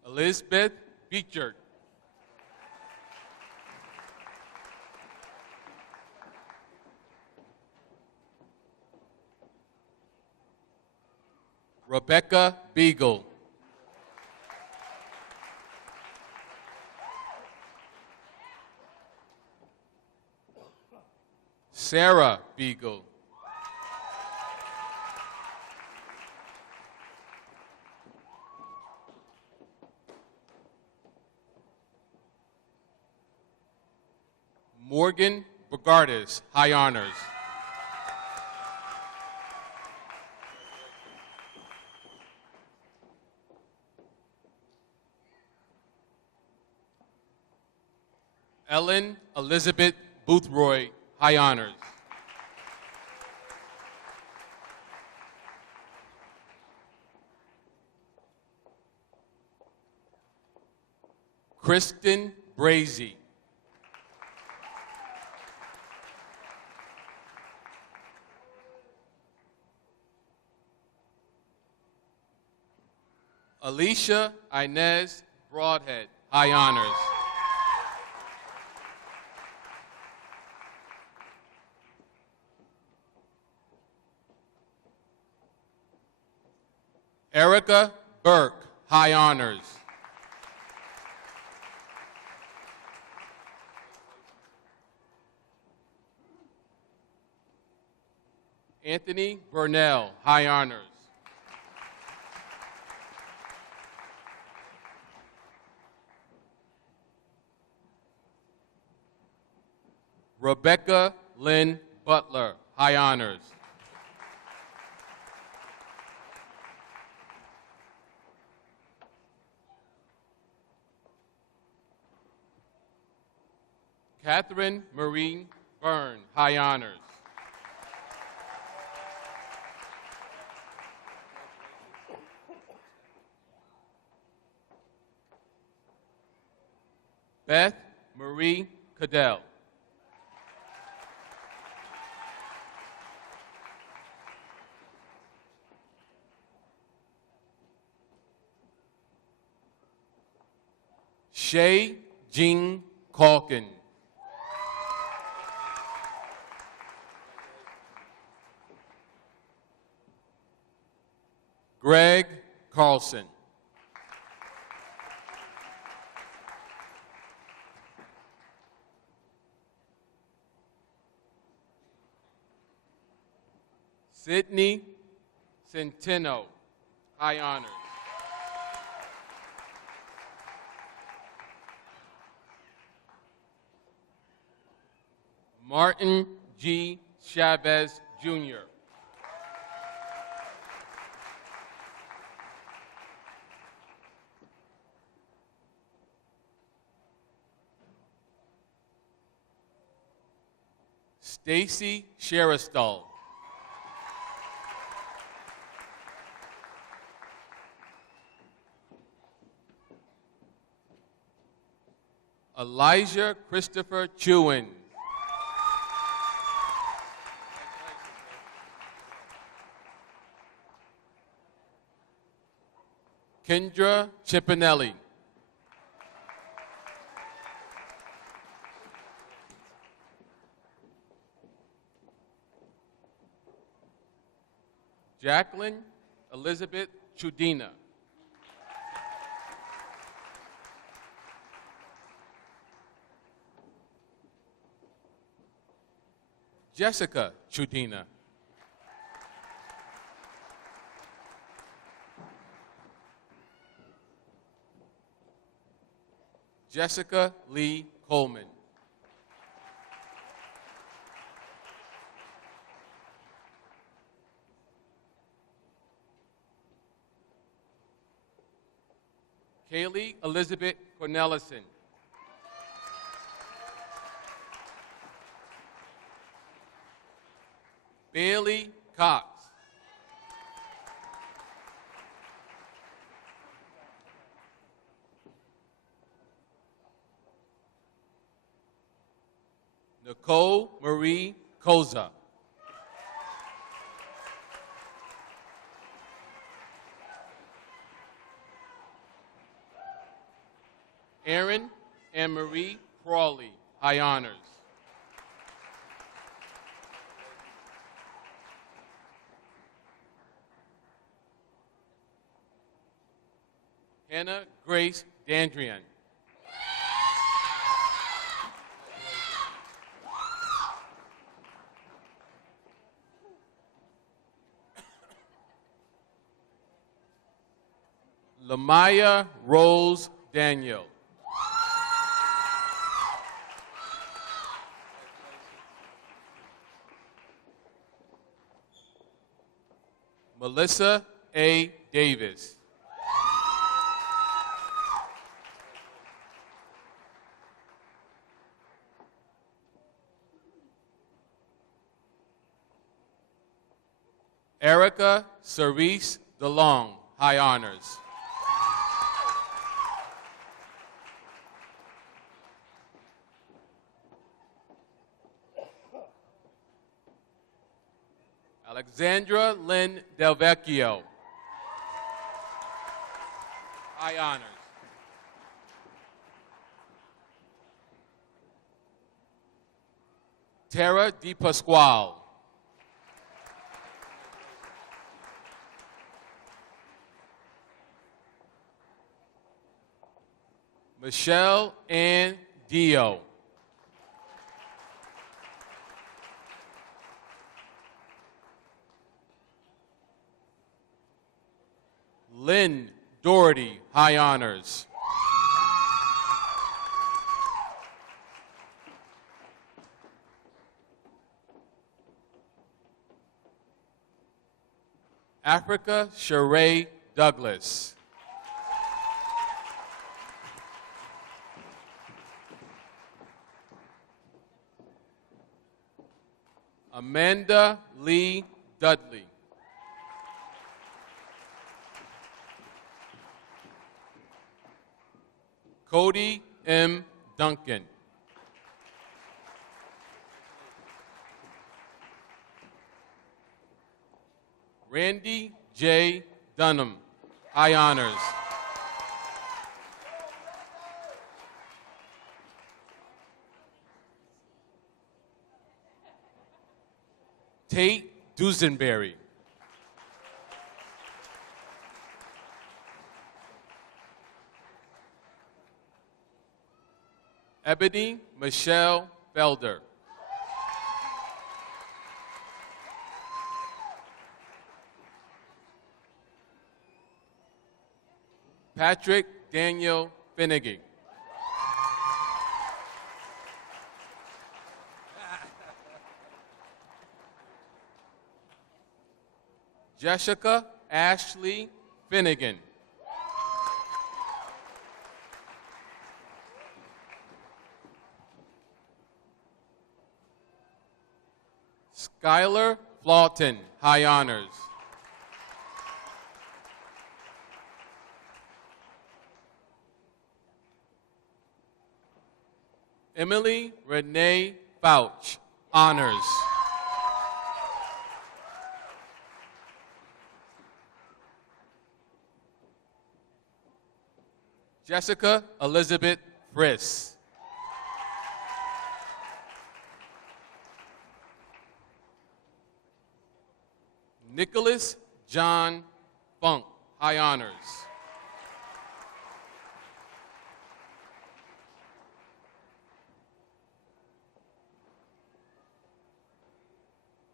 Elizabeth Beechert. Rebecca Beagle. Sarah Beagle. Morgan Bogardis, high honors. Ellen Elizabeth Boothroyd, high honors. Kristen Brazy. Alicia Inez Broadhead, high honors. Erica Burke, high honors. Anthony Burnell, high honors. Rebecca Lynn Butler, high honors. Catherine Marie Byrne, high honors. Beth Marie Cadell. Shay Jean Calkin. Greg Carlson. Sydney Centeno, high honors. Martin G. Chavez, Jr. Stacy Sheristall. Elijah Christopher Chewin. Kendra Chipinelli. Jacqueline Elizabeth Chudina. Jessica Chudina. Jessica Lee Coleman. Kaylee Elizabeth Cornelison. Bailey Cox. Nicole Marie Koza. Erin and Marie Crawley, high honors. Hannah Grace Dandrian. Lamaya Rose Daniel. Melissa A. Davis. Erica Cerise DeLong, high honors. Alexandra Lynn Del Vecchio, high honors. Tara Di Pasquale. Michelle Ann Dio. Lynn Doherty, high honors. Africa Sheree Douglas. Amanda Lee Dudley. Cody M. Duncan. Randy J. Dunham, high honors. Tate Dusenberry. Ebony Michelle Felder. Patrick Daniel Finnegan. Jessica Ashley Finnegan. Skylar Flaughton, high honors. Emily Renee Fouch, honors. Jessica Elizabeth Friss. Nicholas John Funk, high honors.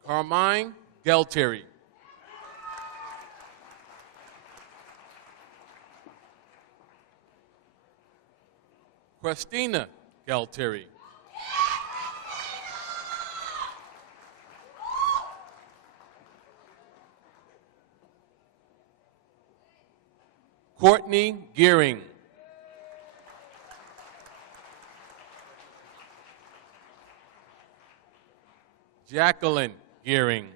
Carmine Geltieri. Christina Geltieri. Courtney Gearing. Jacqueline Gearing.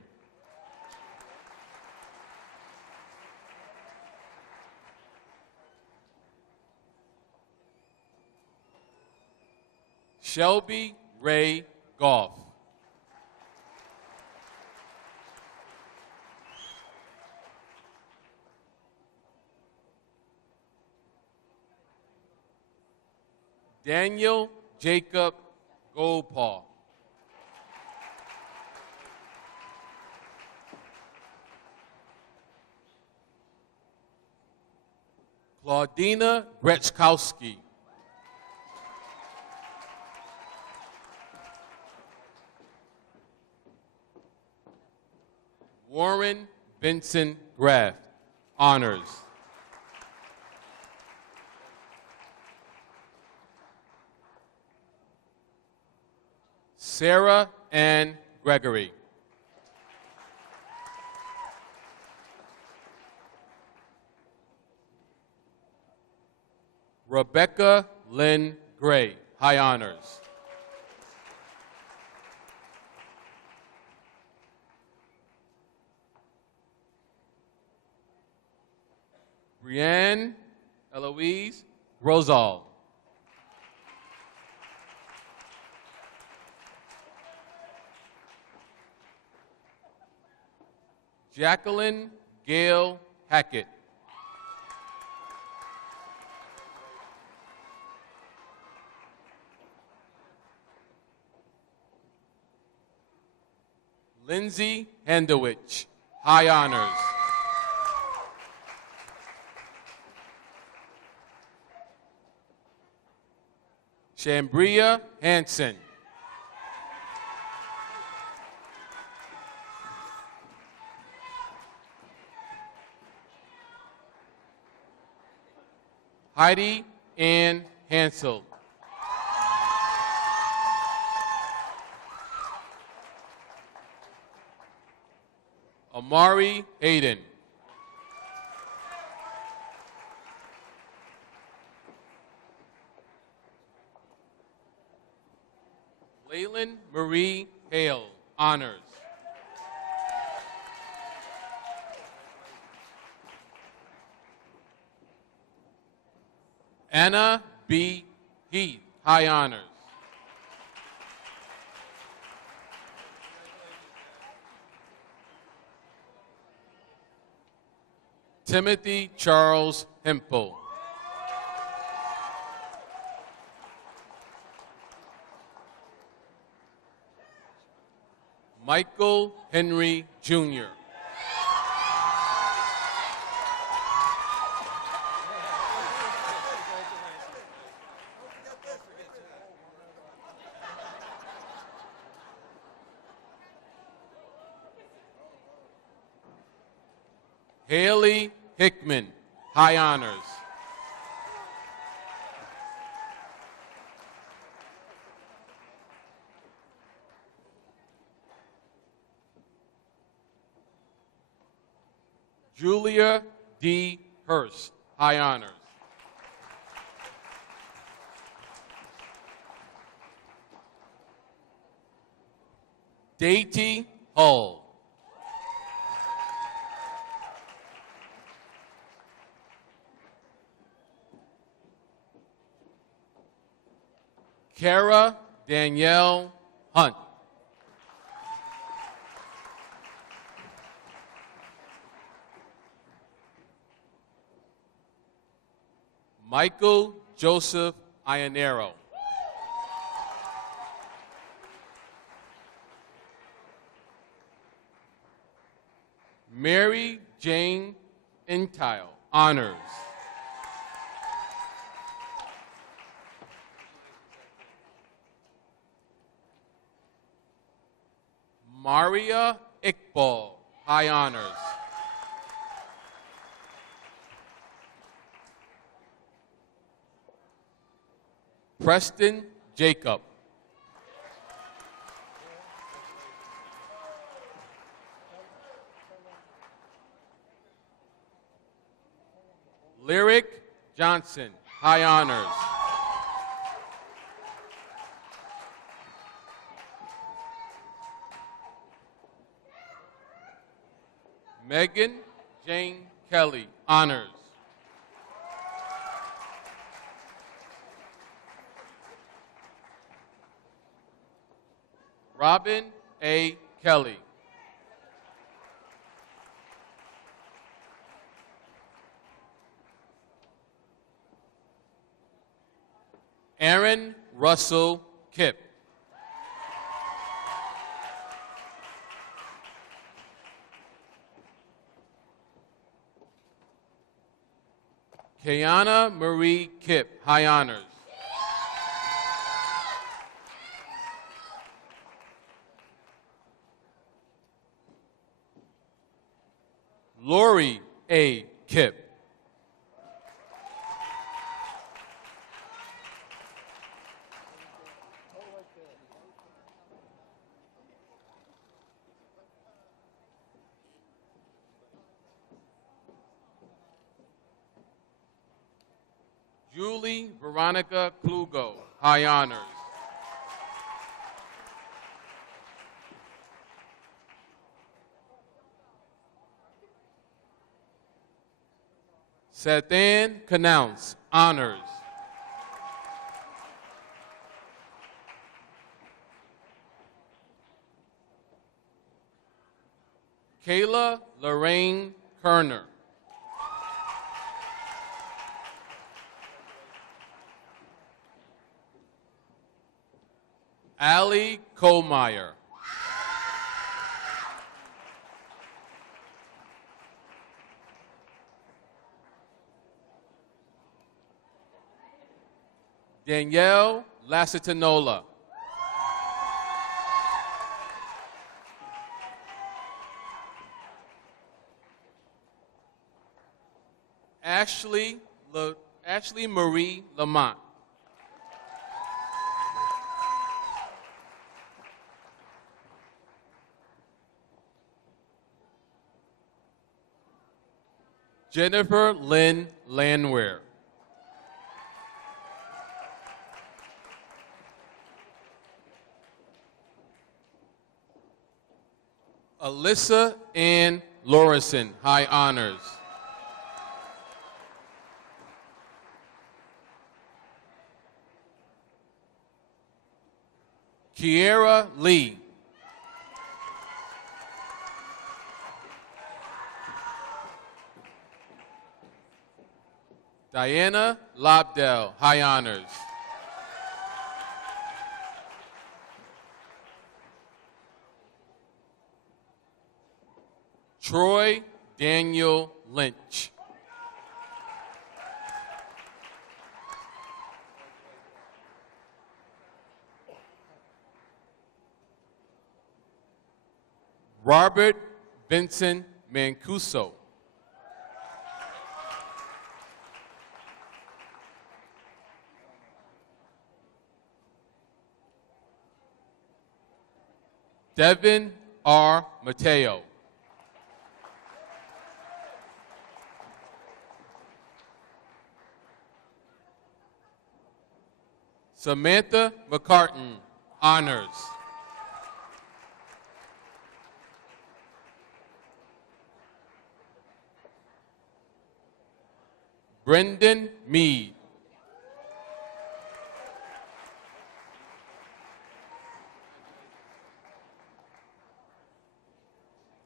Shelby Ray Goff. Daniel Jacob Goldpaw. Claudina Gretschkowski. Warren Vincent Graff, honors. Sarah Ann Gregory. Rebecca Lynn Gray, high honors. Brianne Eloise Rosal. Jacqueline Gail Hackett. Lindsay Hendowich, high honors. Shambria Hansen. Heidi Ann Hansel. Amari Hayden. Leyland Marie Hale, honors. Anna B. Heath, high honors. Timothy Charles Hempel. Michael Henry Jr. Haley Hickman, high honors. Julia D. Hurst, high honors. Deity Hull. Kara Danielle Hunt. Michael Joseph Ionero. Mary Jane Entile, honors. Maria Iqbal, high honors. Preston Jacob. Lyric Johnson, high honors. Megan Jane Kelly, honors. Robin A. Kelly. Aaron Russell Kipp. Kayana Marie Kipp, high honors. Lori A. Kipp. Julie Veronica Klugo, high honors. Sathan Kanounce, honors. Kayla Lorraine Kerner. Allie Kohlmeyer. Danielle Lasitanola. Ashley Marie Lamont. Jennifer Lynn Landwehr. Alyssa Ann Lorison, high honors. Kiera Lee. Diana Lobdell, high honors. Troy Daniel Lynch. Robert Vincent Mancuso. Devin R. Mateo. Samantha McCartan, honors. Brendan Mead.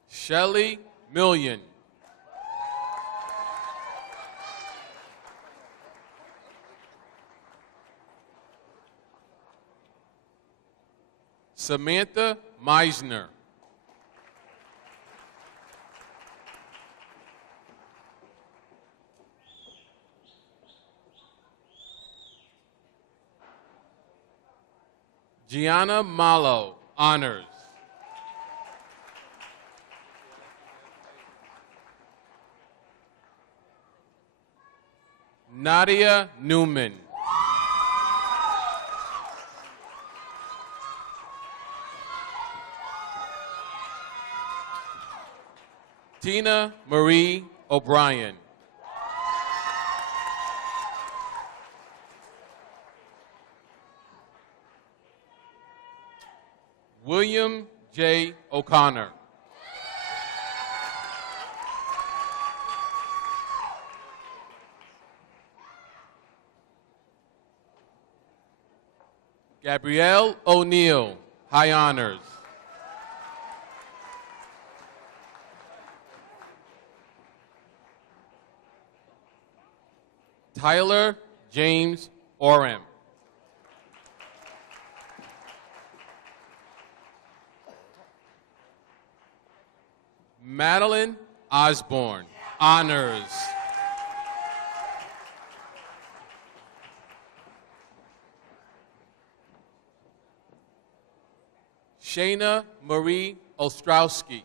Shelley Million. Samantha Meisner. Gianna Malo, honors. Nadia Newman. Tina Marie O'Brien. William J. O'Connor. Gabrielle O'Neill, high honors. Tyler James Orem. Madeline Osborne, honors. Shayna Marie Ostrowski.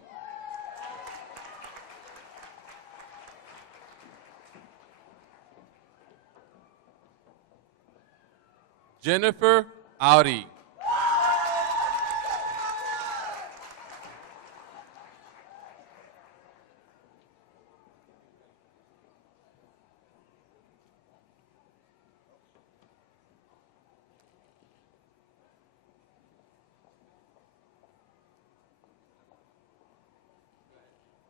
Jennifer Audi.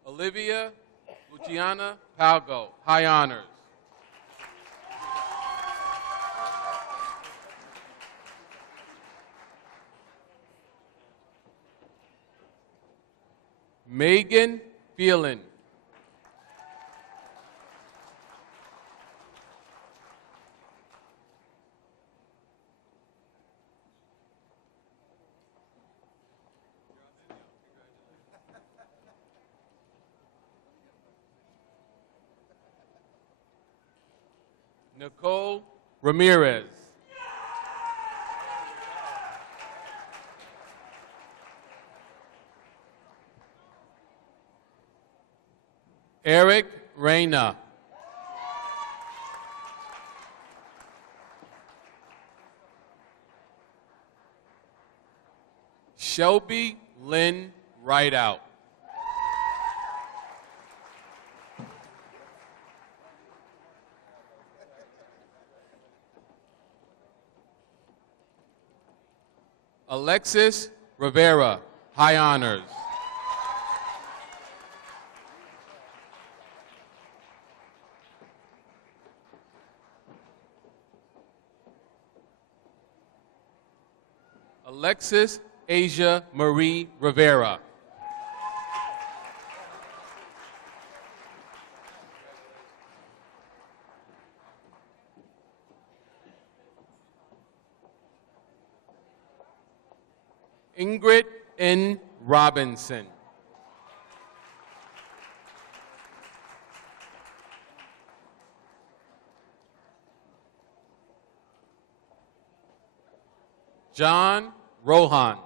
Olivia Luciana Palgo, high honors. Megan Phelan. Nicole Ramirez. Eric Reyna. Shelby Lynn Rideout. Alexis Rivera, high honors. Alexis Asia Marie Rivera. Ingrid N. Robinson. John Rohan.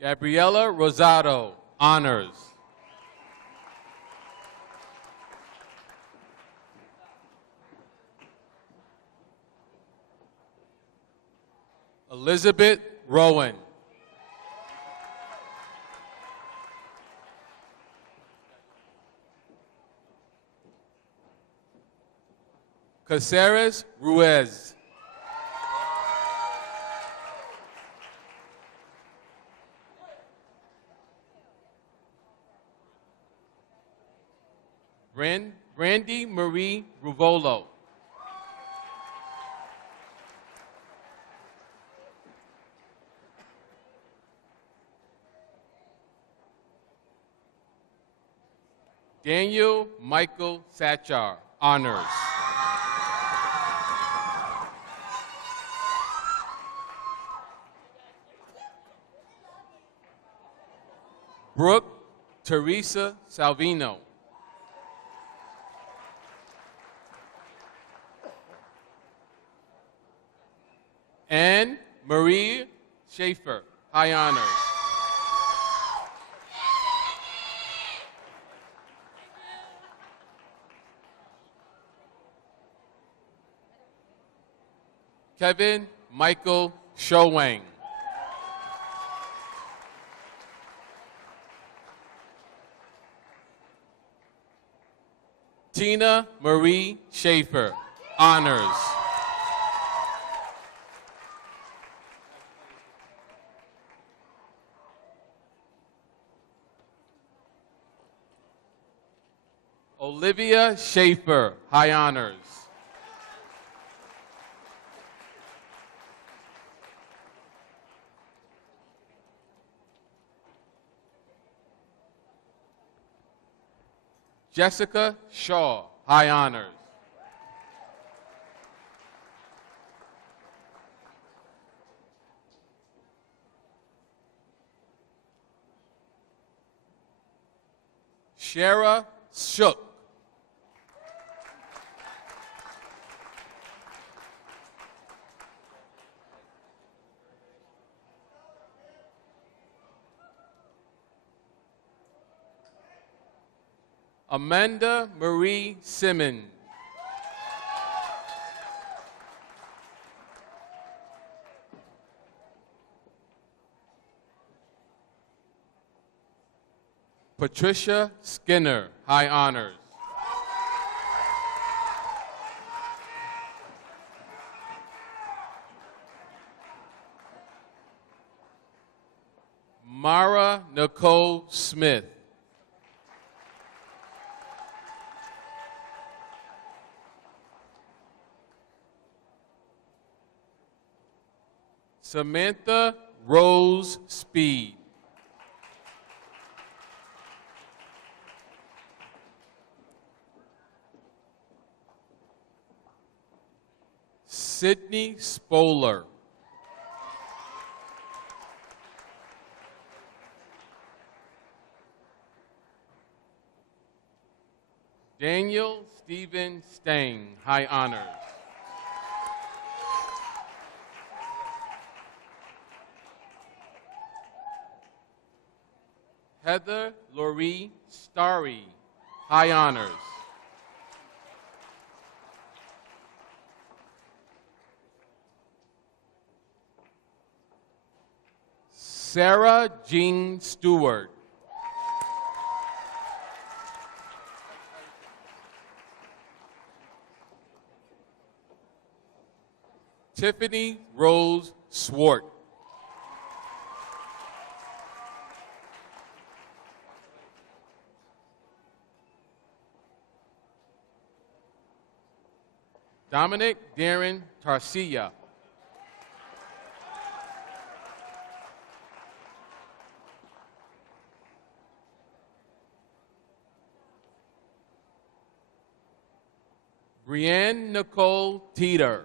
Gabriela Rosado, honors. Elizabeth Rowan. Caceres Ruiz. Brandy Marie Ruvolo. Daniel Michael Satchar, honors. Brooke Teresa Salvino. Anne Marie Schaefer, high honors. Kevin Michael Showang. Tina Marie Schaefer, honors. Olivia Schaefer, high honors. Jessica Shaw, high honors. Shara Shook. Amanda Marie Simmons. Patricia Skinner, high honors. Mara Nicole Smith. Samantha Rose Speed. Sydney Spoler. Daniel Stephen Stang, high honors. Heather Laurie Starry, high honors. Sarah Jean Stewart. Tiffany Rose Swart. Dominic Darren Tarsia. Brianne Nicole Teeter.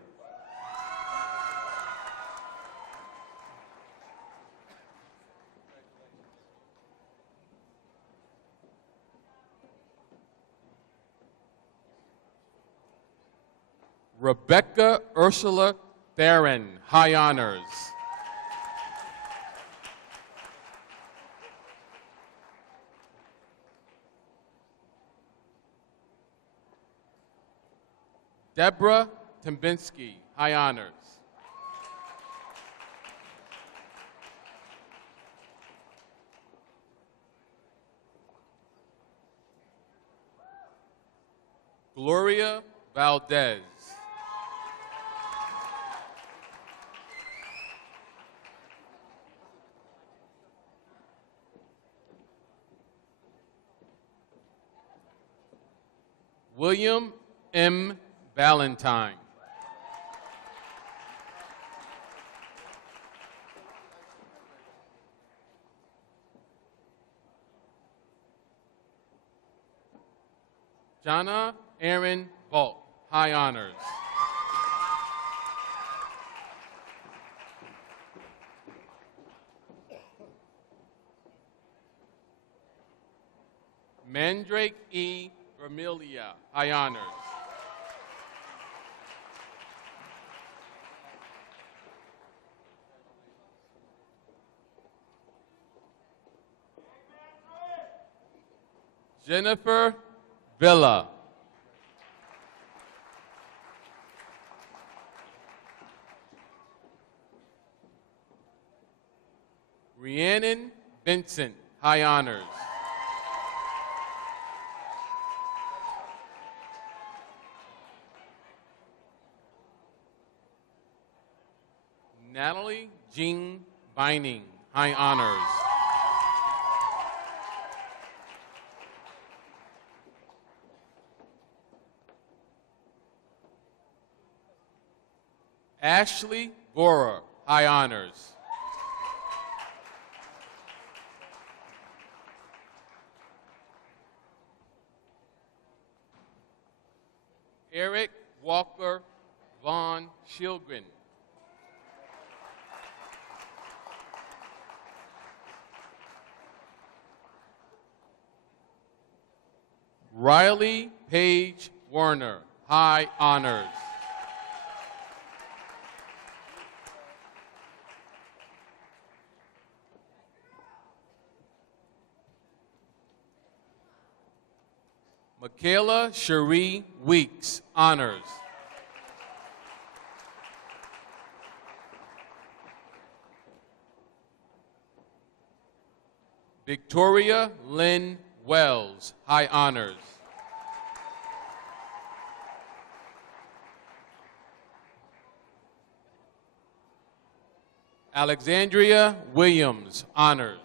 Rebecca Ursula Theron, high honors. Deborah Timbinski, high honors. Gloria Valdez. William M. Valentine. Jana Aaron Bolt, high honors. Mandrake E. Vermilia, high honors. Jennifer Villa. Rhiannon Vincent, high honors. Natalie Jean Bining, high honors. Ashley Borer, high honors. Eric Walker Von Shilgren. Riley Page Werner, high honors. Michaela Cherie Weeks, honors. Victoria Lynn Wells, high honors. Alexandria Williams, honors.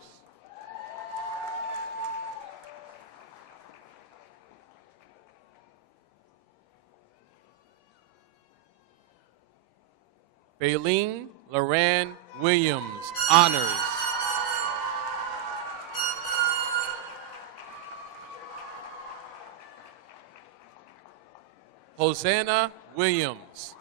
Baleen Loran Williams, honors. Hosanna Williams.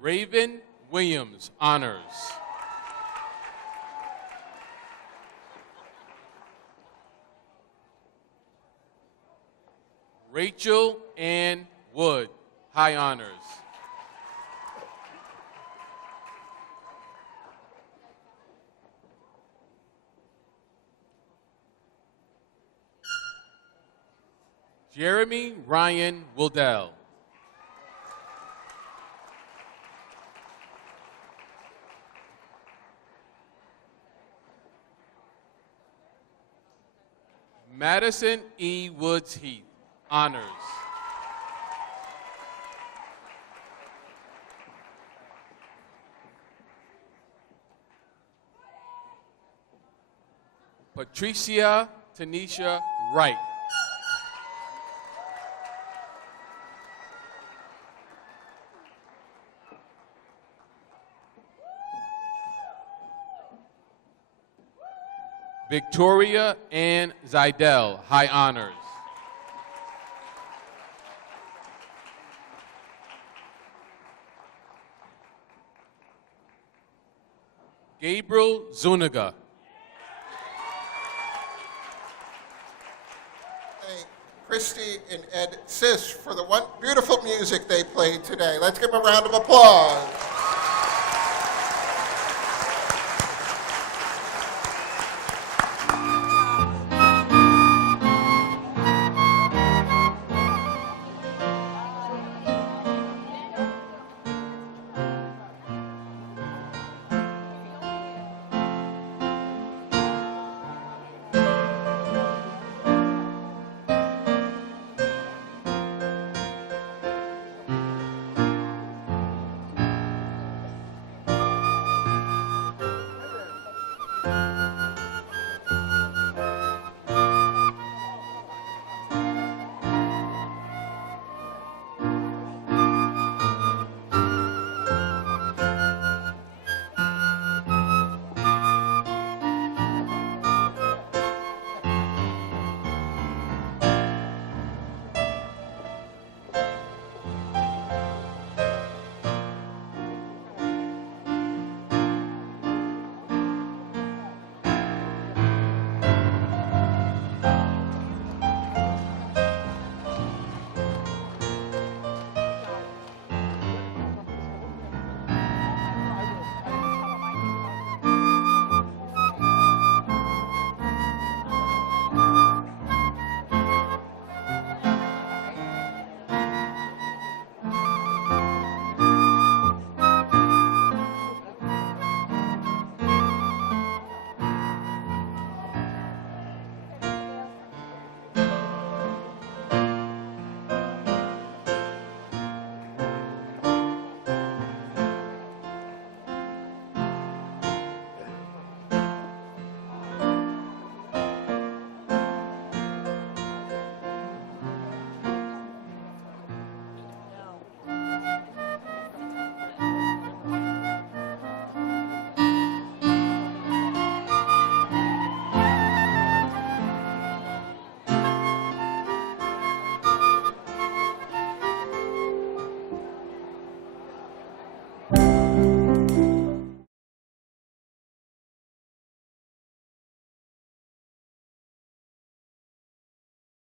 Raven Williams, honors. Rachel Ann Wood, high honors. Jeremy Ryan Wildell. Madison E. Woods Heath, honors. Patricia Tanisha Wright. Victoria Ann Zidell, high honors. Gabriel Zuniga. Thank Christy and Ed Sis for the beautiful music they played today. Let's give them a round of applause.